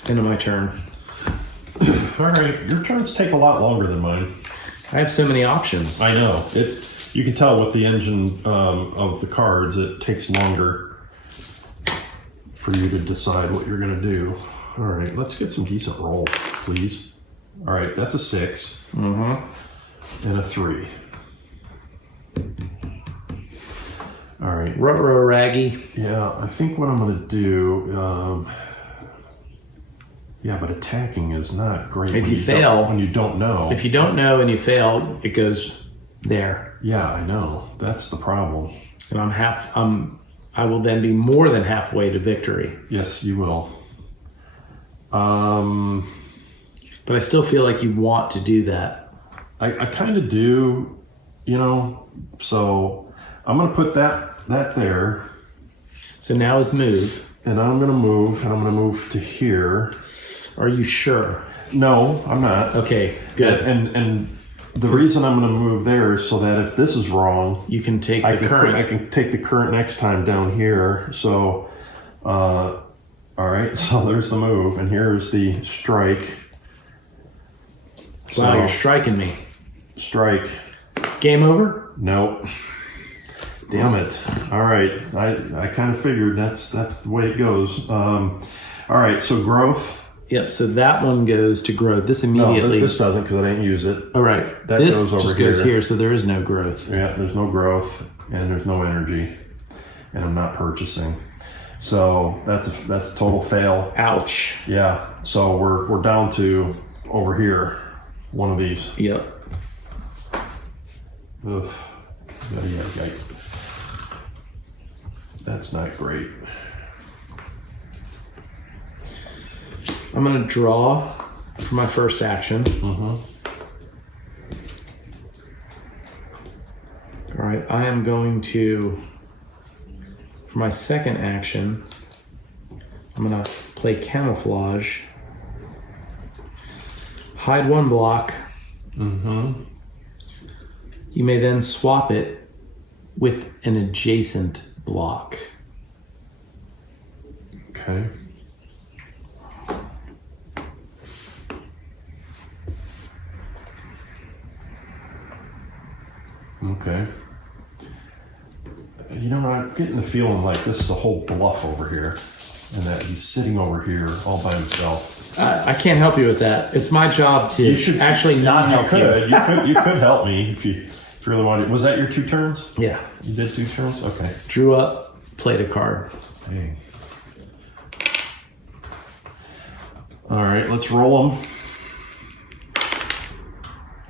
End of my turn. All right, your turns take a lot longer than mine. I have so many options. I know. You can tell with the engine of the cards, it takes longer for you to decide what you're going to do. All right, let's get some decent rolls, please. All right, that's a 6. Mm-hmm. And a 3. All right. Ruh-roh, Raggy. Yeah, I think what I'm going to do... yeah, but attacking is not great. If you fail... When you don't know. If you don't know and you fail, it goes there. Yeah, I know. That's the problem. And I will then be more than halfway to victory. Yes, you will. But I still feel like you want to do that. I kind of do, so I'm going to put that there. So now is move. And I'm going to move, and I'm going to move to here. Are you sure? No, I'm not. Okay, good. And the reason I'm going to move there is so that if this is wrong, you can take the current. I can take the current next time down here. So, all right. So there's the move, and here's the strike. Wow, you're striking me. Strike. Game over? Nope. Damn it. All right. I kind of figured that's the way it goes. All right. So growth. Yep. So that one goes to growth. This immediately. No, this doesn't because I didn't use it. All right. That this goes over just here. Goes here. So there is no growth. Yeah. There's no growth and there's no energy. and I'm not purchasing. So that's a total fail. Ouch. Yeah. So we're down to over here, one of these. Yep. Ugh. Yeah. That's not great. I'm going to draw for my first action. Mm-hmm. All right, I am going to, for my second action, I'm going to play camouflage, hide one block. Mm-hmm. You may then swap it with an adjacent block. Okay. Okay. You know, I'm getting the feeling like this is a whole bluff over here, and that he's sitting over here all by himself. I can't help you with that. It's my job to actually not help you. You could help me if you really wanted. Was that your 2 turns? Yeah. You did 2 turns? Okay. Drew up, played a card. Dang. All right, let's roll them.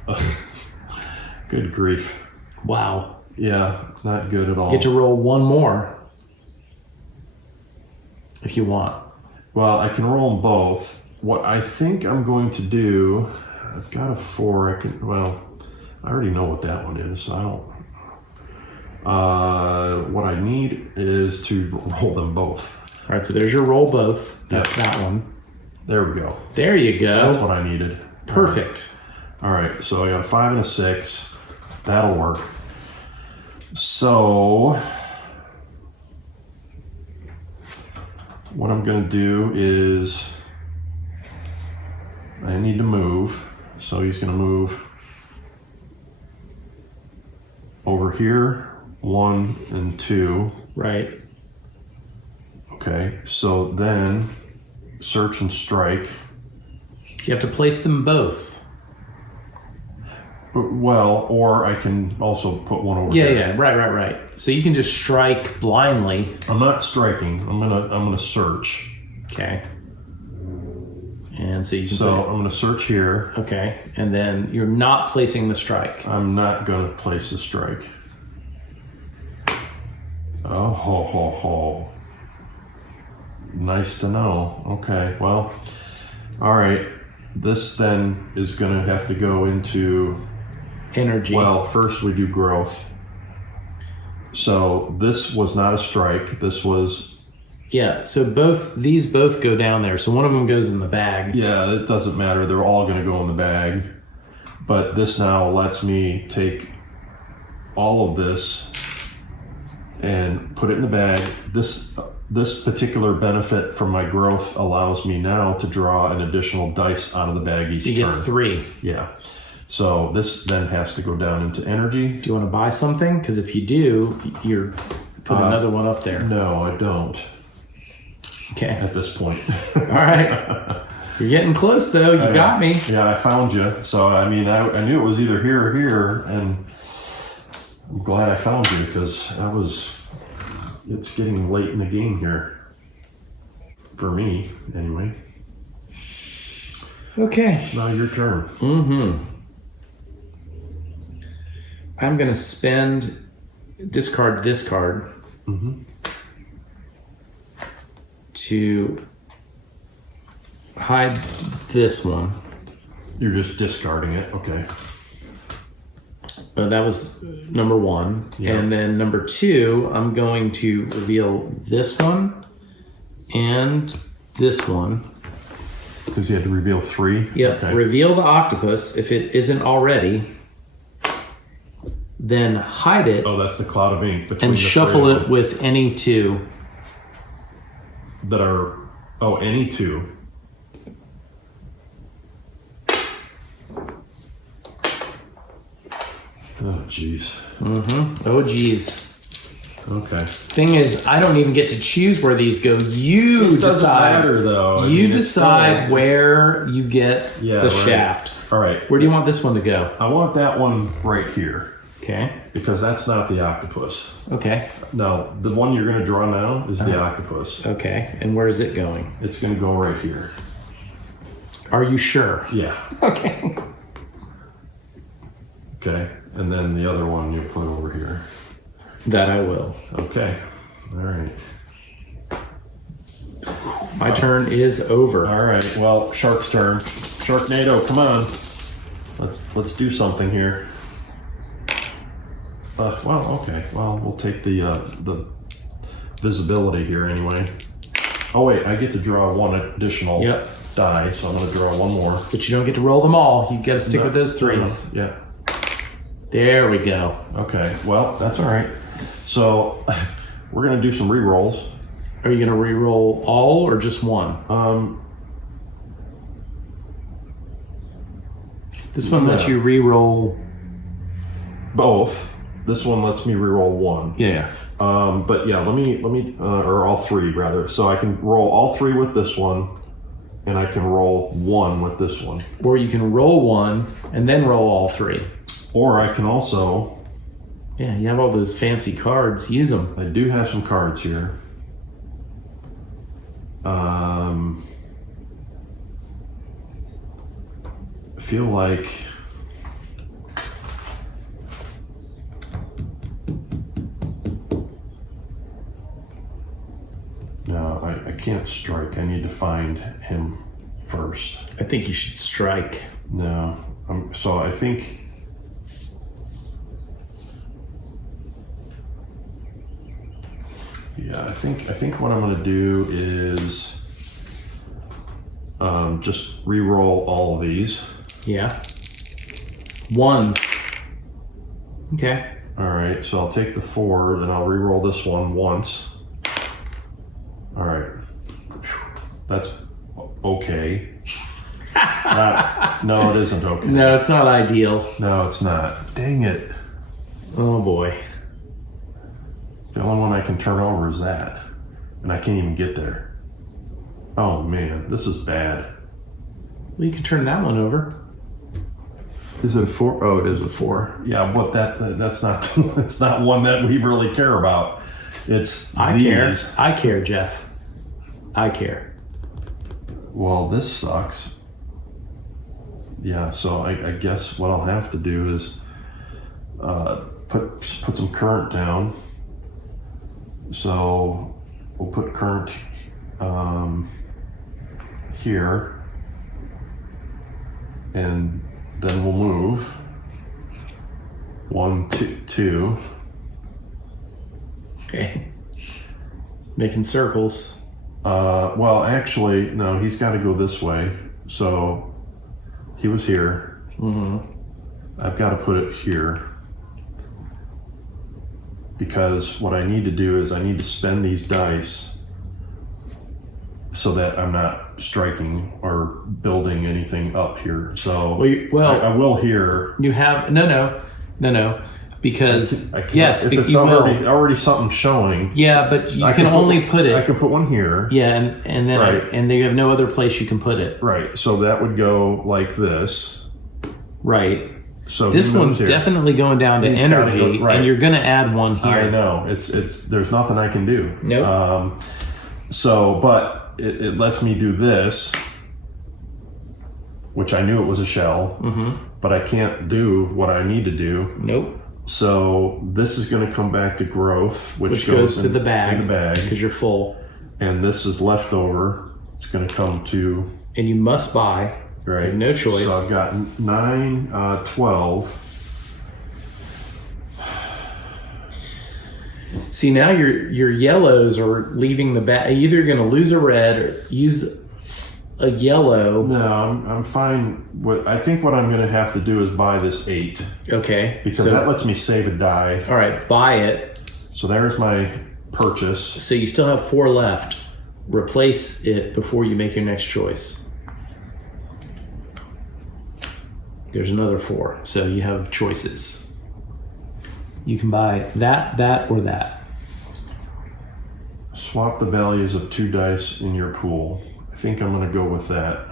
Ugh. Good grief. Wow. Yeah, not good at all. Get to roll one more if you want. Well, I can roll them both. What I think I'm going to do, I've got a 4. I already know what that one is, so I don't. What I need is to roll them both. All right, so there's your roll both. That's that one. There we go. There you go. That's what I needed. Perfect. All right, so I got a 5 and a 6. That'll work. So what I'm going to do is I need to move. So he's going to move over here, 1 and 2. Right. Okay, so then search and strike. You have to place them both. Well, or I can also put one over here. Yeah, right. So you can just strike blindly. I'm not striking. I'm gonna search. Okay. And so you can I'm gonna search here. Okay. And then you're not placing the strike. I'm not gonna place the strike. Oh ho ho ho. Nice to know. Okay, well, all right. This then is gonna have to go into energy. Well, first we do growth. So this was not a strike. This was. Yeah. So these both go down there. So one of them goes in the bag. Yeah, it doesn't matter. They're all going to go in the bag. But this now lets me take all of this and put it in the bag. This particular benefit from my growth allows me now to draw an additional dice out of the bag each turn. So you get 3. Yeah. So this then has to go down into energy. Do you want to buy something? Because if you do, you're put another one up there. No, I don't. Okay. At this point. All right. You're getting close, though. You got me. Yeah, I found you. So, I mean, I knew it was either here or here, and I'm glad I found you because it's getting late in the game here. For me, anyway. Okay. Now your turn. Mm-hmm. I'm going to discard this card to hide this one. You're just discarding it. Okay. That was number 1. Yeah. And then number 2, I'm going to reveal this one and this one. Because you had to reveal 3? Yeah. Okay. Reveal the octopus if it isn't already. Then hide it. Oh, that's the cloud of ink. Between and shuffle it with any 2. That are... Oh, any 2. Oh, jeez. Oh, geez. Okay. Thing is, I don't even get to choose where these go. You It doesn't decide. matter, though. You decide where you get the right. shaft. All right. Where do you want this one to go? I want that one right here. Okay. because that's not the octopus. Okay. Now, the one you're going to draw now is the octopus. Okay. And where is it going? It's going to go right here. Are you sure? Yeah. Okay. Okay. And then the other one you put over here. That I will. Okay. All right. My turn is over. All right. Well, Shark's turn. Sharknado, come on. Let's do something here. Well, okay. Well, we'll take the visibility here anyway. Oh wait, I get to draw one additional die, so I'm going to draw one more. But you don't get to roll them all. You got to stick with those threes. Yeah. There we go. Okay. Well, that's all right. So we're going to do some re-rolls. Are you going to re-roll all or just one? This one lets you re-roll both. This one lets me re-roll one. Yeah. But yeah, let me, or all three rather. So I can roll all three with this one, and I can roll one with this one. Or you can roll one and then roll all three. Or I can also. Yeah, you have all those fancy cards. Use them. I do have some cards here. I feel like. No, I can't strike. I need to find him first. I think you should strike. No, so I think. Yeah, I think what I'm going to do is just re-roll all of these. Yeah. One. Okay. All right, so I'll take the 4, then I'll re-roll this one once. All right. That's okay. No, it isn't okay. No, it's not ideal. No, it's not. Dang it. Oh boy. The only one I can turn over is that. And I can't even get there. Oh man, this is bad. Well, you can turn that one over. Is it a 4? Oh, it is a 4. Yeah, but that's not it's not one that we really care about. It's I these. care. I care, Jeff. I care. Well, this sucks. Yeah, so I guess what I'll have to do is put some current down. So we'll put current here, and then we'll move 1, 2. Okay. Making circles. Well, actually, no, he's got to go this way. So he was here. Mm-hmm. I've got to put it here. Because what I need to do is I need to spend these dice so that I'm not striking or building anything up here. So well, I will here. You have no. Because I can't, yes, if it's you already something showing. Yeah, but you can only put it. I can put one here. Yeah, and then right. And then you have no other place you can put it. Right. So that would go like this. Right. So this one's definitely going down to energy, right. And you're going to add one here. I know. It's there's nothing I can do. Nope. But it lets me do this, which I knew it was a shell, but I can't do what I need to do. Nope. So this is going to come back to growth, which goes to the bag. In the bag. Because you're full. And this is leftover. It's going to come to... And you must buy. Right. You have no choice. So I've got 9, 12. See, now your yellows are leaving the bag. You're either going to lose a red or use a yellow. No, I'm fine. I think what I'm going to have to do is buy this 8. Okay. Because that lets me save a die. All right, buy it. So there's my purchase. So you still have 4 left. Replace it before you make your next choice. There's another 4. So you have choices. You can buy that, or that. Swap the values of 2 dice in your pool. I think I'm going to go with that.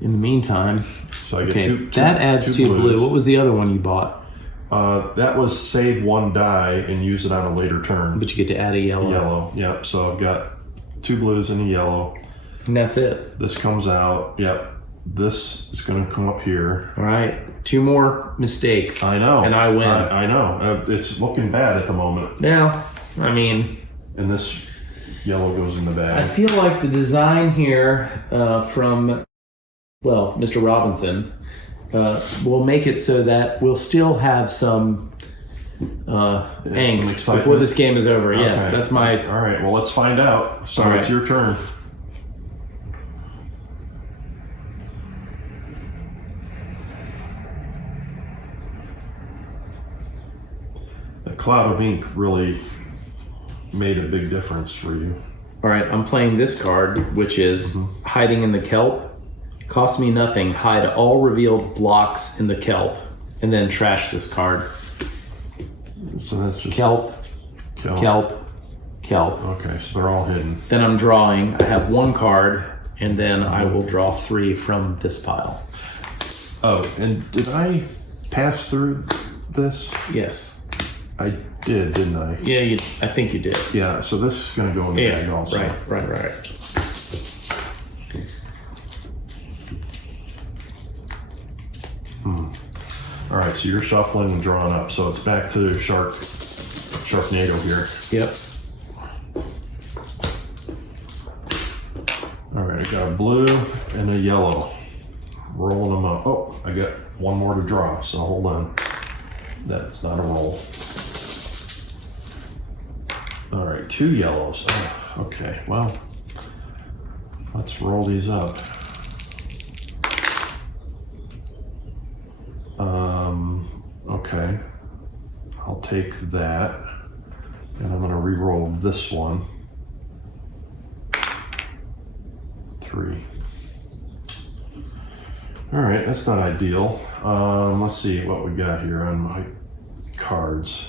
In the meantime, So I get Okay, two. that adds two blue. What was the other one you bought? That was save one die and use it on a later turn. But you get to add a yellow. Yellow, yep. So I've got 2 blues and a yellow. And that's it. This comes out, yep. This is going to come up here. All right, 2 more mistakes. I know. And I win. I know. It's looking bad at the moment. Now, I mean... And this yellow goes in the bag. I feel like the design here from, well, Mr. Robinson will make it so that we'll still have some angst before this game is over. Okay. Yes, that's my... All right, well, let's find out. So right. It's your turn. The cloud of ink really made a big difference for you. All right, I'm playing this card, which is hiding in the kelp. Costs me nothing. Hide all revealed blocks in the kelp, and then trash this card. So that's just kelp, kelp. Okay, so they're all hidden. Then I'm drawing. I have 1 card, and then I will draw 3 from this pile. Oh, and did I pass through this? Yes. I did, didn't I? Yeah, I think you did. Yeah, so this is going to go in the bag also. Right. All right, so you're shuffling and drawing up. So it's back to Sharknado here. Yep. All right, I got a blue and a yellow. Rolling them up. Oh, I got 1 more to draw, so hold on. That's not a roll. All right, 2 yellows. Oh, okay, well, let's roll these up. Okay, I'll take that, and I'm gonna re-roll this one. 3. All right, that's not ideal. Let's see what we got here on my cards.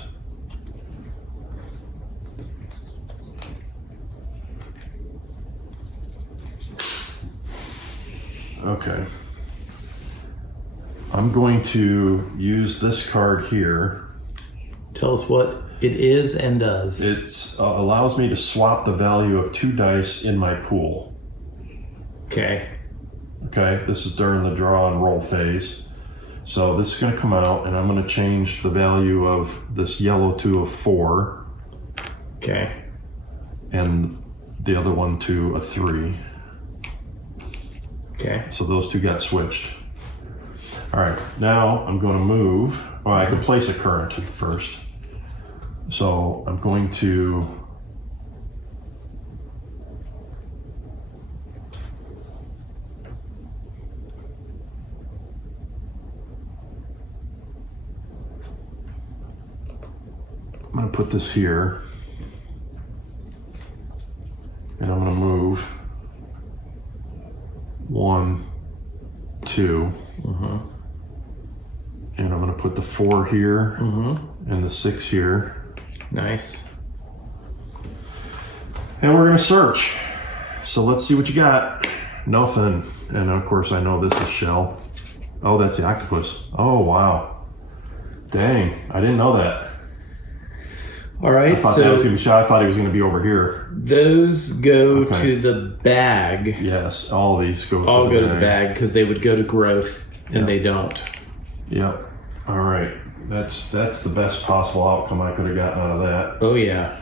Okay. I'm going to use this card here. Tell us what it is and does. It allows me to swap the value of 2 dice in my pool. Okay. Okay, this is during the draw and roll phase. So this is going to come out, and I'm going to change the value of this yellow to a 4. Okay. And the other one to a 3. Okay. So those 2 got switched. All right, now I'm going to move. Well, I can place a current first. So I'm going to put this here, and I'm going to move 1, 2, and I'm going to put the 4 here and the 6 here. Nice. And we're going to search. So let's see what you got. Nothing. And of course I know this is shell. Oh, that's the octopus. Oh, wow. Dang, I didn't know that. All right, I thought that was going to be shell. I thought he was going to be over here. Those go to the bag. Yes, all of these go all to the bag because they would go to growth, and they don't. Yep. All right. That's the best possible outcome I could have gotten out of that. Oh yeah.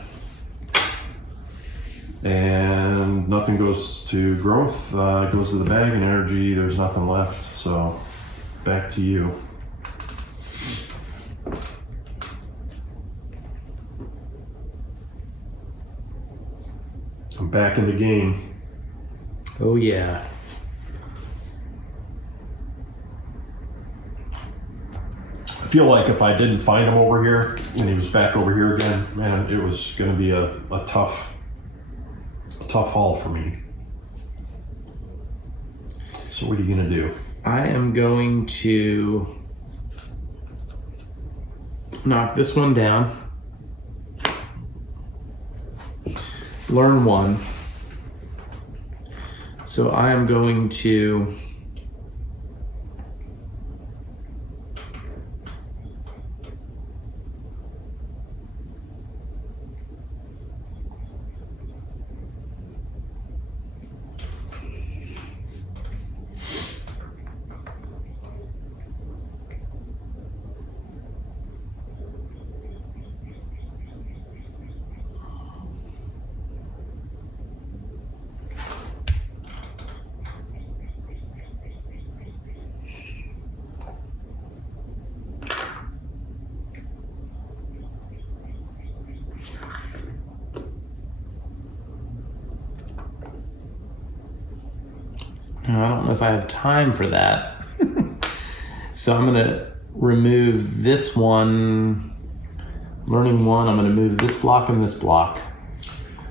And nothing goes to growth. It goes to the bag and energy. There's nothing left. So back to you. I'm back in the game. Oh yeah. I feel like if I didn't find him over here and he was back over here again, man, it was going to be a tough haul for me. So what are you going to do? I am going to knock this one down. Learn 1. So I am going to I don't know if I have time for that. So I'm going to remove this one. Learning one, I'm going to move this block and this block.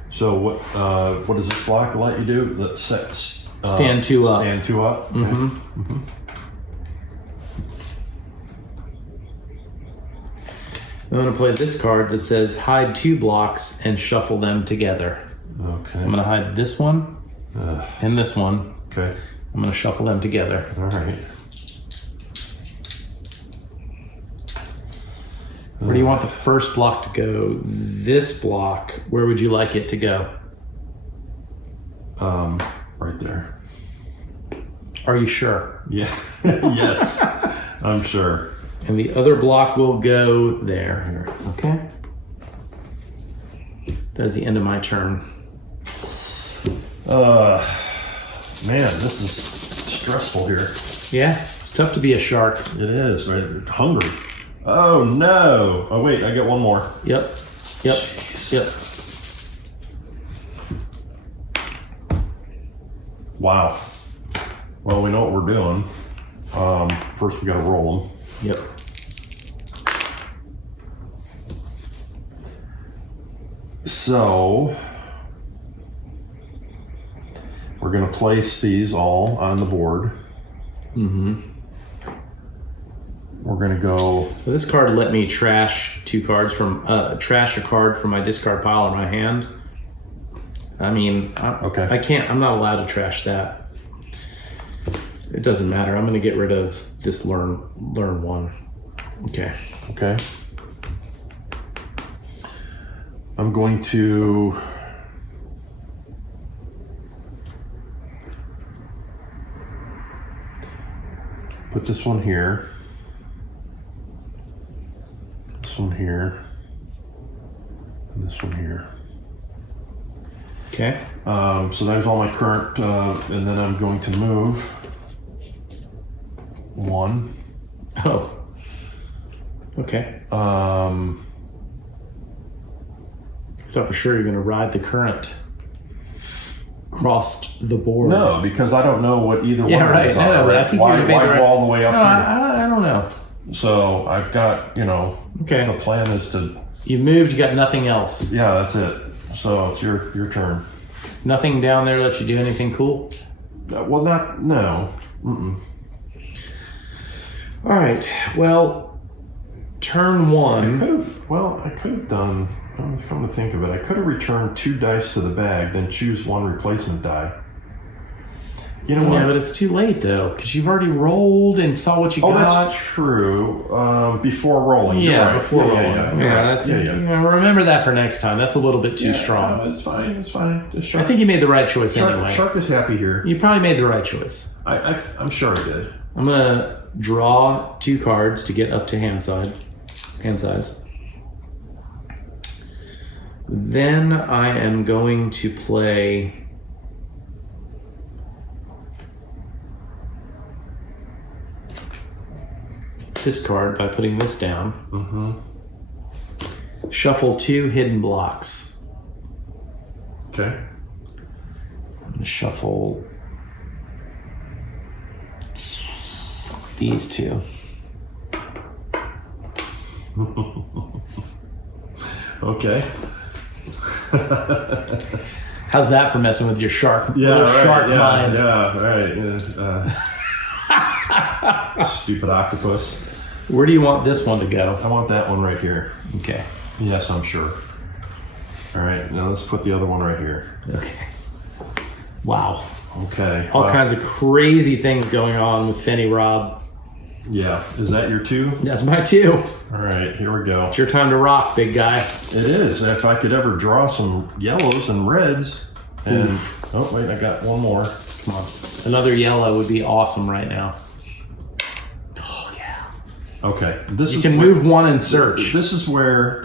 So what does this block let you do? Stand two up. Stand two up. Okay. Mm-hmm. I'm going to play this card that says hide 2 blocks and shuffle them together. Okay. So I'm going to hide this one and this one. Okay. I'm going to shuffle them together. All right. Where do you want the first block to go? This block, where would you like it to go? Right there. Are you sure? Yeah. Yes, I'm sure. And the other block will go there. Okay. That's the end of my turn. Man, this is stressful here. Yeah, it's tough to be a shark. It is, right? Hungry. Oh no! Oh wait, I get one more. Yep. Yep. Yep. Wow. Well, we know what we're doing. First we gotta roll them. Yep. So we're gonna place these all on the board. Mm-hmm. We're gonna go. So this card let me trash 2 cards from trash a card from my discard pile in my hand. I mean, Okay. I can't. I'm not allowed to trash that. It doesn't matter. I'm going to get rid of this learn one. Okay. Okay. I'm going to put this one here. This one here. And this one here. Okay. So there's all my current, and then I'm going to move 1. Oh. Okay. I thought for sure you're going to ride the current across the board. No, because I don't know what either one right. of these No, are. but I think why you made the go right- all the way up No, here? I don't know. So I've got, Okay. the plan is to, You've moved. You got nothing else. yeah, that's it. So it's your turn. Nothing down there lets you do anything cool. Well, no. Mm-mm. All right. Well, turn I 1. could have done, come to think of it, I could have returned 2 dice to the bag, then choose 1 replacement die. You know Yeah, what? but it's too late though, because you've already rolled and saw what you Oh, got. that's true. Before rolling. You're Yeah, right. before rolling. Yeah, Yeah, that's remember that for next time. That's a little bit too strong. No, it's fine. Just I think you made the right choice anyway. Shark is happy here. You probably made the right choice. I'm sure I did. I'm gonna draw 2 cards to get up to hand size. Then I am going to play this card by putting this down. Mm-hmm. Shuffle 2 hidden blocks. Okay. I'm gonna shuffle these 2. Okay. How's that for messing with your shark? Yeah, little right, shark yeah, mind. Yeah, right. Stupid octopus. Where do you want this one to go? I want that one right here. Okay. Yes, I'm sure. All right, now let's put the other one right here. Okay. Wow. Okay. All kinds of crazy things going on with Fenny Rob. Yeah. Is that your 2? That's my 2. All right, here we go. It's your time to rock, big guy. It is. If I could ever draw some yellows and reds. And oh wait, I got one more. Come on. Another yellow would be awesome right now. Oh yeah. Okay. You can move 1 and search. This is where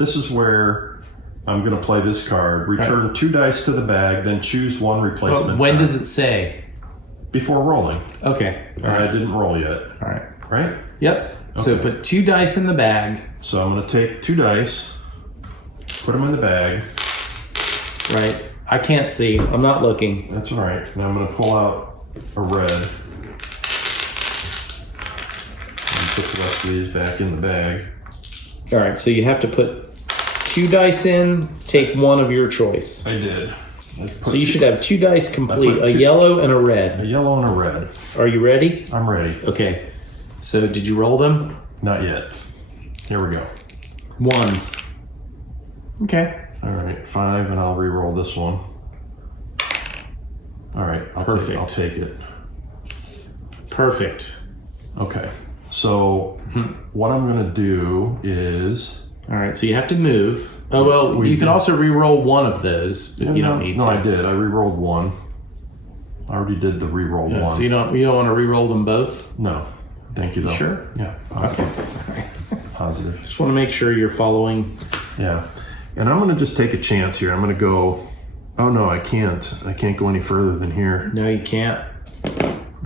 I'm going to play this card. Return 2 dice to the bag, then choose 1 replacement. When die. does it say? Before rolling. Okay. All right. I didn't roll yet. All right. Right? Yep. So Okay. put 2 dice in the bag. So I'm going to take 2 dice, put them in the bag. Right. I can't see. I'm not looking. That's all right. And I'm going to pull out a red. And put the rest of these back in the bag. All right, so you have to put 2 dice in, take one of your choice. I did. So you should have 2 dice complete, a 2. yellow and a red. A yellow and a red. Are you ready? I'm ready. Okay. So did you roll them? Not yet. Here we go. 1s. Okay. All right, 5, and I'll re-roll this one. All right, Perfect. I'll take it. Perfect. Okay, so what I'm gonna do is... All right, so you have to move. Oh, well, you can also re-roll one of those, but you don't need to. No, I did. I re-rolled one. I already did the re-roll one. So you don't want to re-roll them both? No. Thank you, though. Sure? Yeah. Okay. All right. Positive. Just want to make sure you're following. Yeah. And I'm going to just take a chance here. I'm going to go... Oh, no, I can't. I can't go any further than here. No, you can't.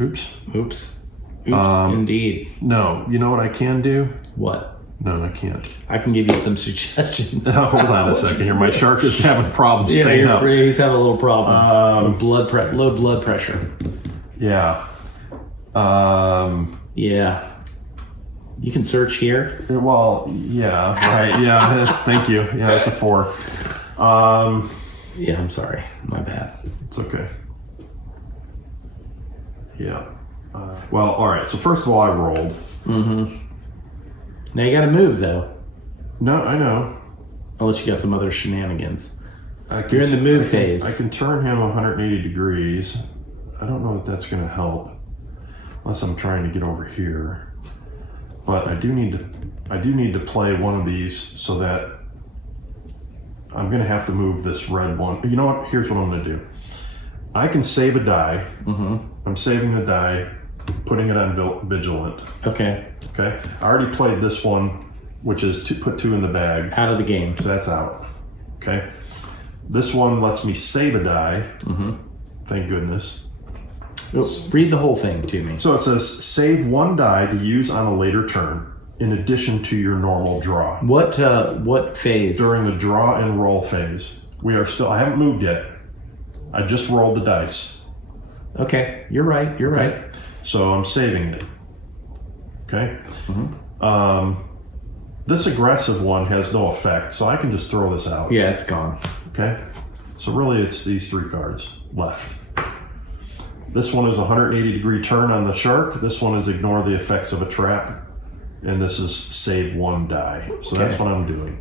Oops. Oops. Oops, indeed. No. You know what I can do? What? No, I can't. I can give you some suggestions. Oh, hold on a second here. My shark is having problems staying up. He's having a little problem. With low blood pressure. Yeah. Yeah. You can search here. Well, yeah, right. Yeah, thank you. Yeah, it's a 4. Yeah, I'm sorry. My bad. It's okay. Yeah. Well, all right. So first of all, I rolled. Mm-hmm. Now you got to move though. No, I know. Unless you got some other shenanigans. You're in the move phase. I can turn him 180 degrees. I don't know if that's going to help, unless I'm trying to get over here. But I do need to play one of these so that I'm going to have to move this red one. You know what? Here's what I'm going to do. I can save a die. Mm-hmm. I'm saving the die, putting it on vigilant. Okay. Okay. I already played this one, which is to put 2 in the bag. Out of the game. So that's out. Okay. This one lets me save a die. Mm-hmm. Thank goodness. Read the whole thing to me. So it says save 1 die to use on a later turn, in addition to your normal draw. What phase? During the draw and roll phase. I haven't moved yet. I just rolled the dice. Okay, you're right. You're right. So I'm saving it. Okay. Mm-hmm. This aggressive one has no effect, so I can just throw this out. Yeah, it's gone. Okay. So really, it's these 3 cards left. This one is a 180 degree turn on the shark. This one is ignore the effects of a trap. And this is save 1 die. So that's what I'm doing.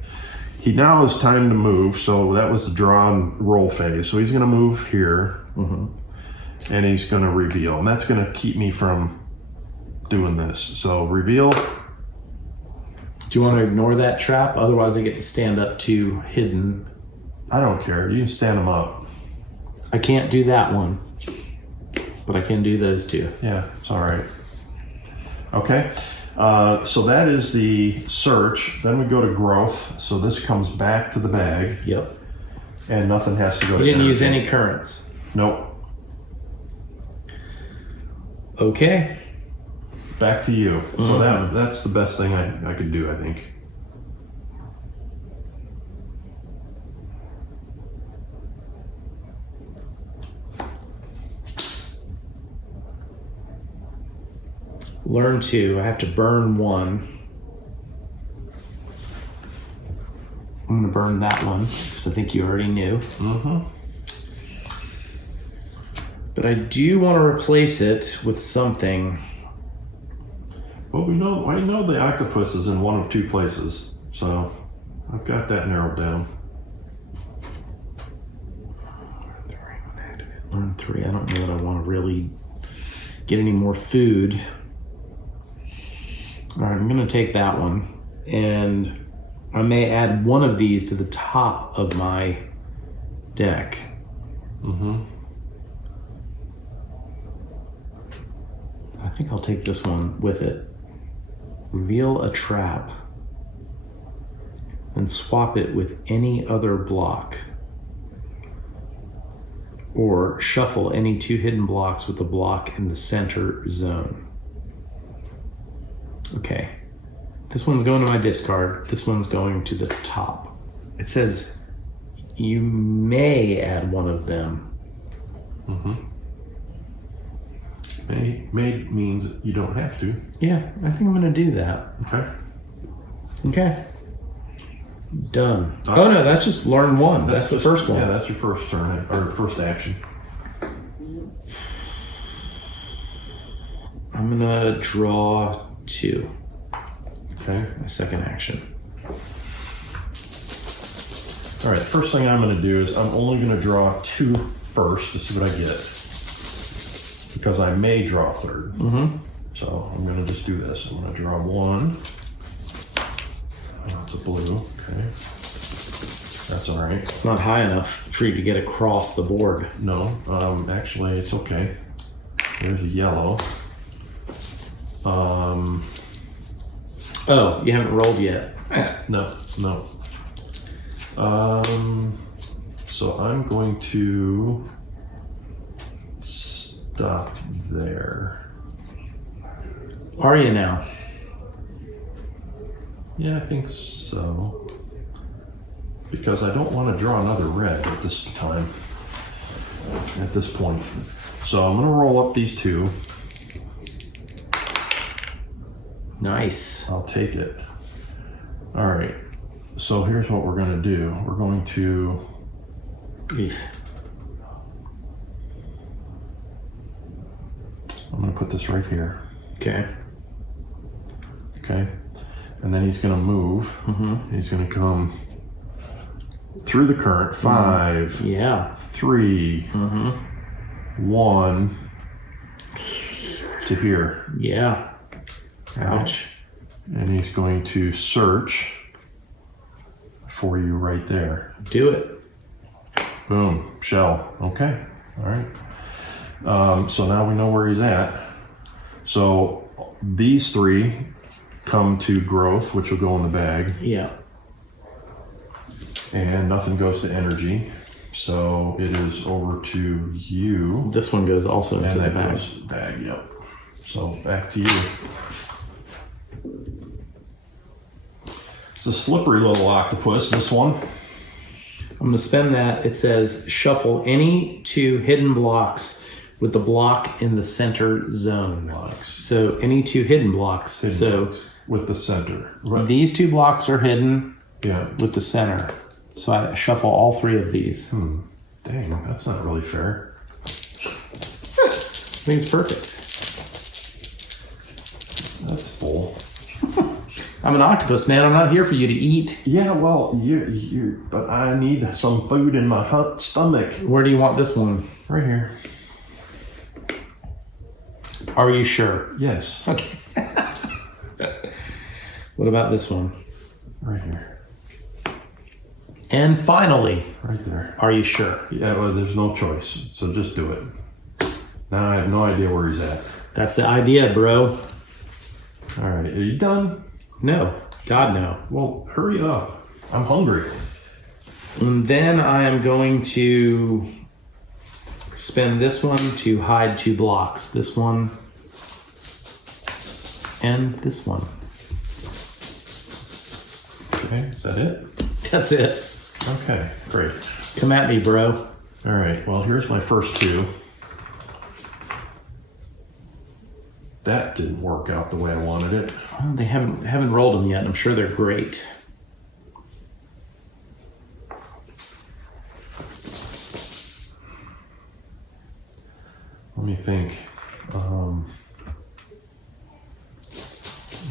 He now is time to move. So that was the draw and roll phase. So he's going to move here. Mm-hmm. And he's going to reveal. And that's going to keep me from doing this. So reveal. Do you want to ignore that trap? Otherwise I get to stand up 2 hidden. I don't care. You can stand them up. I can't do that one. But I can do those 2. Yeah, it's all right. Okay. So that is the search. Then we go to growth. So this comes back to the bag. Yep. And nothing has to go to You didn't use energy. any currents. Nope. Okay. Back to you. So that's the best thing I could do, I think. Learn 2. I have to burn 1. I'm going to burn that one because I think you already knew. Mm-hmm. But I do want to replace it with something. Well, I know the octopus is in one of 2 places, so I've got that narrowed down. Learn 3. I don't know that I want to really get any more food. All right, I'm going to take that one, and I may add one of these to the top of my deck. Mm-hmm. I think I'll take this one with it. Reveal a trap, and swap it with any other block. Or shuffle any 2 hidden blocks with the block in the center zone. Okay. This one's going to my discard. This one's going to the top. It says you may add one of them. Mm-hmm. May means you don't have to. Yeah, I think I'm going to do that. Okay. Okay. Done. Oh, no, that's just learn one. That's the first one. Yeah, that's your first turn, or first action. I'm going to draw 2. Okay. My second action. All right, the first thing I'm going to do is I'm only going to draw 2 first to see what I get. Because I may draw a third. Mm-hmm. So I'm going to just do this. I'm going to draw 1. Oh, it's a blue. Okay. That's all right. It's not high enough for you to get across the board. No, actually, it's okay. There's a yellow. Oh, you haven't rolled yet. No. So I'm going to stop there. Are you now? Yeah, I think so. Because I don't want to draw another red at this time. At this point. So I'm going to roll up these 2. Nice. I'll take it. All right. So here's what we're going to do. We're going to... I'm going to put this right here. Okay. Okay. And then he's going to move. Mm-hmm. He's going to come through the current. 5. Yeah. 3. Mm-hmm. 1. To here. Yeah. Ouch. And he's going to search for you right there. Do it. Boom. Shell. Okay. All right. So now we know where he's at. So these 3 come to growth, which will go in the bag. Yeah. And nothing goes to energy. So it is over to you. This one goes also into the bag. Bag, yep. So back to you. It's a slippery little octopus, this one. I'm going to spend that. It says shuffle any 2 hidden blocks with the block in the center zone. Blocks. So any 2 hidden blocks. Blocks with the center. Right. These 2 blocks are hidden with the center. So I shuffle all 3 of these. Dang, that's not really fair. I think it's perfect. That's full. I'm an octopus, man. I'm not here for you to eat. Yeah, well, but I need some food in my stomach. Where do you want this one? Right here. Are you sure? Yes. Okay. What about this one? Right here. And finally, right there. Are you sure? Yeah, well, there's no choice. So just do it. Now I have no idea where he's at. That's the idea, bro. All right, are you done? No. God, no. Well, hurry up. I'm hungry. And then I am going to spend this one to hide 2 blocks. This one and this one. Okay, is that it? That's it. Okay, great. Come at me, bro. All right, well, here's my first 2. That didn't work out the way I wanted it. Well, they haven't rolled them yet. I'm sure they're great. Let me think.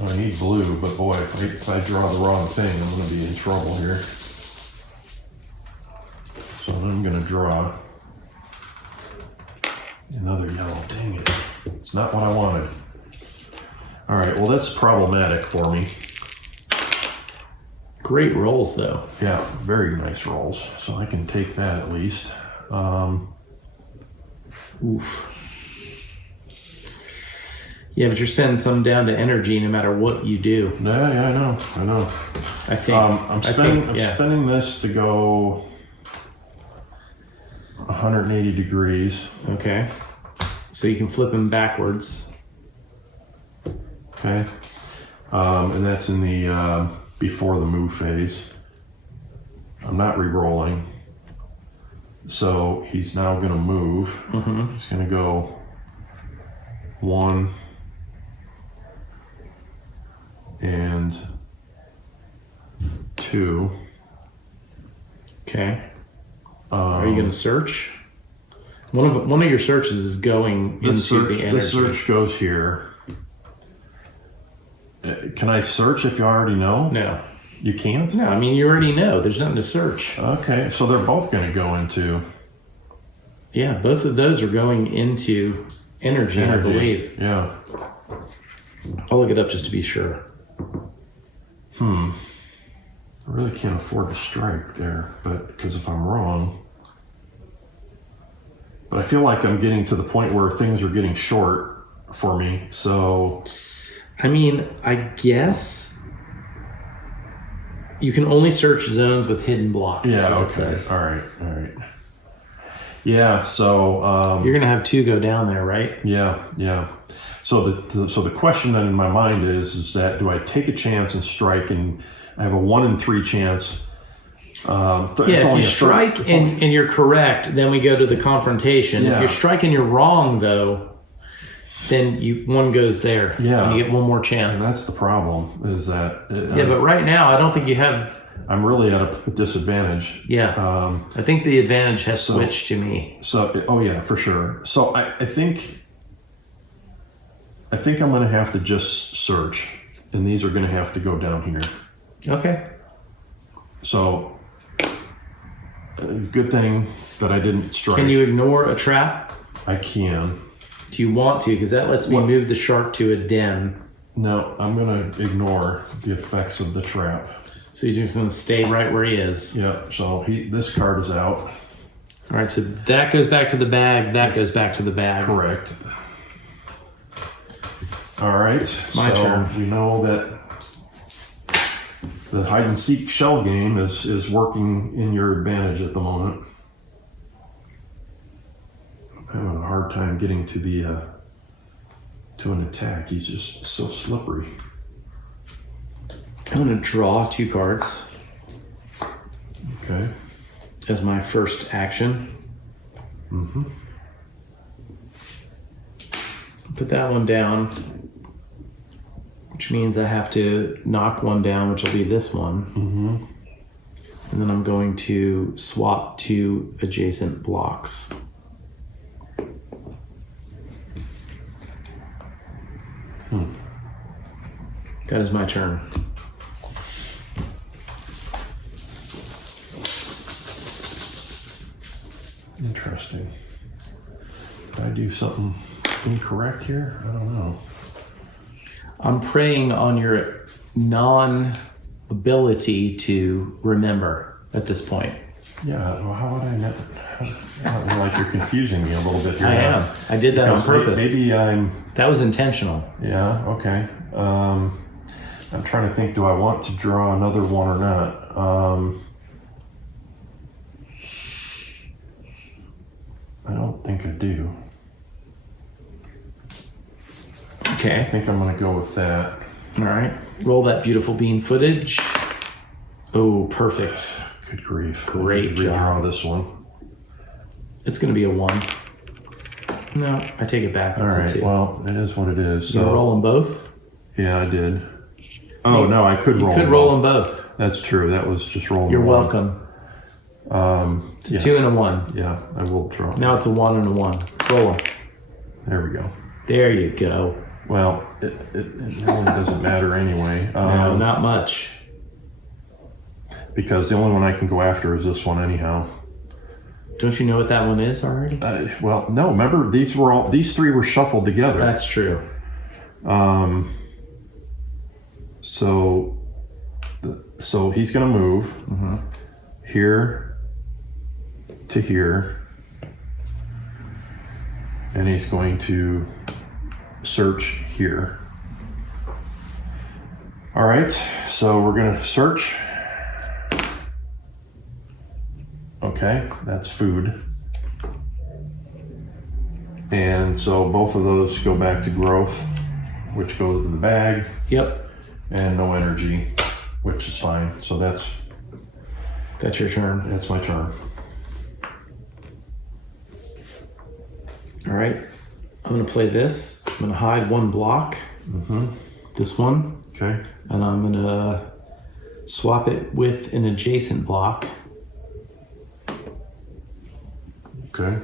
I need blue, but boy, if I draw the wrong thing, I'm going to be in trouble here. So I'm going to draw another yellow. Dang it. It's not what I wanted. All right, well, that's problematic for me. Great rolls, though. Yeah, very nice rolls. So I can take that at least. Oof. Yeah, but you're sending some down to energy no matter what you do. Yeah, I know. I think. I'm spinning this to go 180 degrees. Okay. So you can flip them backwards. Okay. And that's in the before the move phase. I'm not re-rolling. So he's now going to move. Mm-hmm. He's going to go 1 and 2. Okay. Are you going to search? One of your searches is going into the energy. This search goes here. Can I search if you already know? No. You can't? No, I mean, you already know. There's nothing to search. Okay, so they're both going to go into... Yeah, both of those are going into energy. I believe. Yeah. I'll look it up just to be sure. I really can't afford to strike there, because if I'm wrong... But I feel like I'm getting to the point where things are getting short for me, so... I mean, I guess you can only search zones with hidden blocks. Yeah, okay. All right. Yeah, so... you're going to have 2 go down there, right? Yeah. So the question then in my mind is that do I take a chance and strike, and I have a 1 in 3 chance... if you strike and you're correct, then we go to the confrontation. Yeah. If you're striking you're wrong, though, then one goes there. Yeah. And you get one more chance. And that's the problem, is that... but right now, I don't think you have... I'm really at a disadvantage. Yeah. I think the advantage has switched to me. So, oh yeah, for sure. So I think I'm going to have to just search, and these are going to have to go down here. Okay. So... It's a good thing that I didn't strike. Can you ignore a trap? I can. Do you want to? Because that lets me move the shark to a den. No, I'm going to ignore the effects of the trap. So he's just going to stay right where he is. Yeah, so this card is out. All right, so that goes back to the bag. That goes back to the bag. Correct. All right. It's my turn. We know that the hide and seek shell game is working in your advantage at the moment. I'm having a hard time getting to to an attack. He's just so slippery. I'm going to draw 2 cards. Okay. As my first action. Put that one down, which means I have to knock one down, which will be this one. And then I'm going to swap 2 adjacent blocks. That is my turn. Interesting. Did I do something incorrect here? I don't know. I'm preying on your non-ability to remember at this point. Yeah, well, how would I know? I feel like you're confusing me a little bit here. I am. I did that on purpose. Maybe I'm... That was intentional. Yeah, okay. I'm trying to think, do I want to draw another one or not? I don't think I do. Okay. I think I'm going to go with that. All right. Roll that beautiful bean footage. Oh, perfect. Good grief. Great job. Redraw this one. It's going to be a 1. No, I take it back. All right. 2. Well, it is what it is. You roll them both? Yeah, I did. Oh, no, I could roll them. You could roll them both. That's true. That was just rolling. You're welcome. It's a 2 and a 1. Yeah, I will draw. Now it's a 1 and a 1. Roll them. There we go. There you go. Well, it really doesn't matter anyway. No, not much. Because the only one I can go after is this one anyhow. Don't you know what that one is already? Well, no. Remember, these 3 were shuffled together. That's true. So he's going to move here to here, and he's going to search here. All right, so we're going to search. Okay, that's food. And so both of those go back to growth, which goes to the bag. Yep. And no energy, which is fine. So that's your turn. That's my turn. All right. I'm going to play this. I'm going to hide one block. This one. Okay. And I'm going to swap it with an adjacent block. Okay.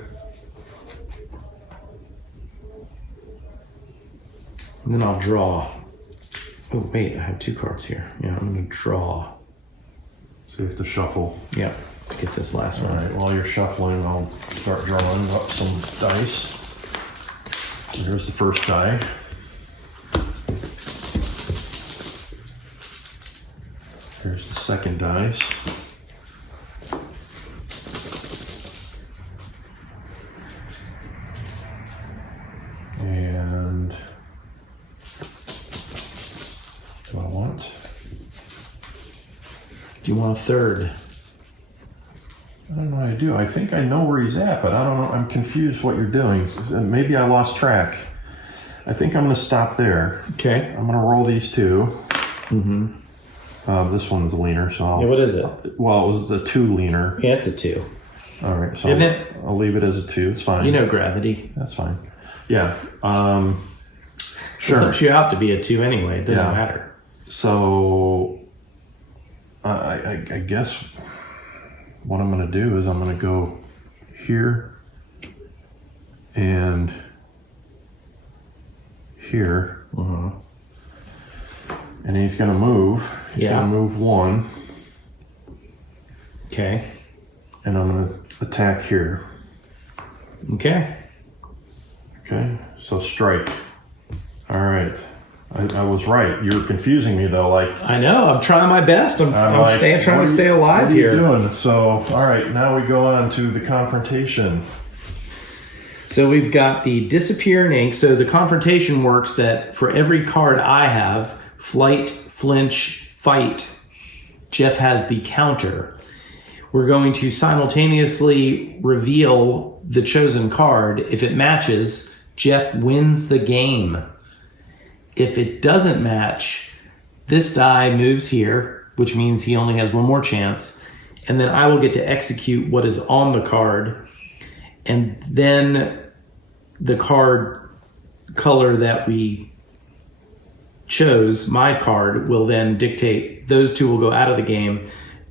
And then I'll draw. Oh, wait, I have 2 cards here. Yeah, I'm going to draw. So you have to shuffle. Yeah, to get this last All one. right, while you're shuffling, I'll start drawing up some dice. And here's the first die. Here's the second dice. And do I want? Do you want a third? I don't know what I do. I think I know where he's at, but I don't know. I'm confused what you're doing. Maybe I lost track. I think I'm going to stop there. Okay. I'm going to roll these 2. This one's a leaner, so I'll... Yeah, what is it? Well, it was a 2 leaner. Yeah, it's a 2. All right, so Isn't it? I'll leave it as a 2. It's fine. You know gravity. That's fine. Yeah. It Sure. flips you out to be a 2 anyway. It doesn't Yeah. matter. So I guess what I'm going to do is I'm going to go here and here. And he's going to move. He's going to move 1. Okay. And I'm going to attack here. Okay. Okay. So strike. All right. I was right. You were confusing me though. Like, I know. I'm trying my best. I'm like, trying to stay alive here. What are you doing? So, all right. Now we go on to the confrontation. So we've got the disappear and ink. So the confrontation works that for every card I have, flight, flinch, fight, Jeff has the counter. We're going to simultaneously reveal the chosen card. If it matches, Jeff wins the game. If it doesn't match, this die moves here, which means he only has 1 more chance. And then I will get to execute what is on the card. And then the card color that we chose, my card, will then dictate those 2 will go out of the game,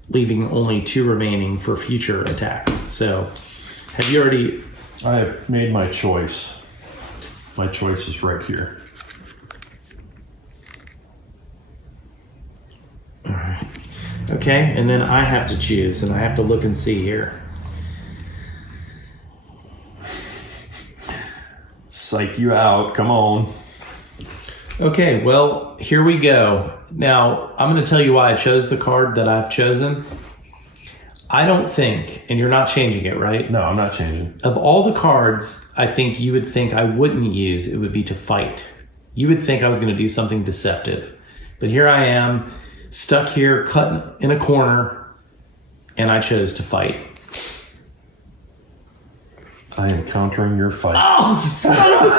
leaving only 2 remaining for future attacks. So have you already... I have made my choice. My choice is right here. All right. Okay, and then I have to choose, and I have to look and see here. Psych you out. Come on. Okay, well, here we go. Now, I'm going to tell you why I chose the card that I've chosen. I don't think, and you're not changing it, right? No, I'm not changing. Of all the cards, I think you would think I wouldn't use, it would be to fight. You would think I was going to do something deceptive. But here I am, stuck here, cut in a corner, and I chose to fight. I am countering your fight. Oh, you son of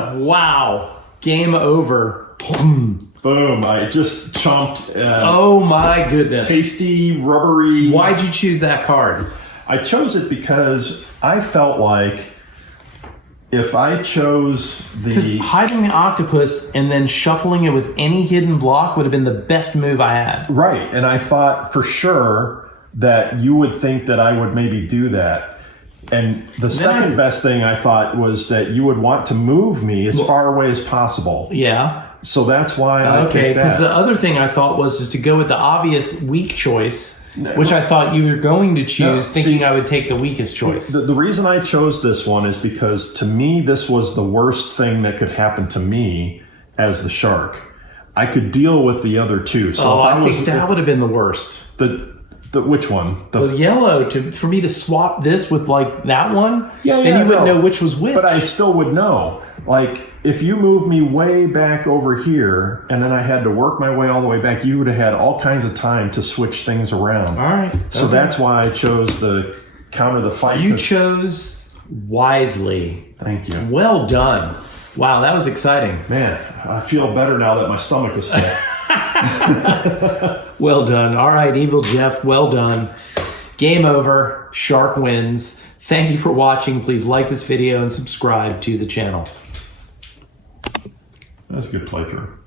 a... Wow. Game over. Boom. I just chomped Oh my goodness. tasty, rubbery... Why'd you choose that card? I chose it because I felt like if I chose Because the... hiding the octopus and then shuffling it with any hidden block would have been the best move I had. Right. And I thought for sure that you would think that I would maybe do that. And the second best thing I thought was that you would want to move me as far away as possible. Yeah. So that's why I Okay, picked because that. the other thing I thought was just to go with the obvious weak choice, which I thought you were going to choose, thinking I would take the weakest choice. The reason I chose this one is because to me, this was the worst thing that could happen to me as the shark. I could deal with the other 2. So if I think that would have been the worst. The which one? The yellow, for me to swap this with like that one, then you wouldn't know which was which. But I still would know. Like, if you moved me way back over here and then I had to work my way all the way back, you would have had all kinds of time to switch things around. All right. So that's why I chose the counter the fight. You chose wisely. Thank you. Well done. Wow, that was exciting. Man, I feel better now that my stomach is full. Well done. All right, Evil Jeff, well done. Game over. Shark wins. Thank you for watching. Please like this video and subscribe to the channel. That's a good playthrough.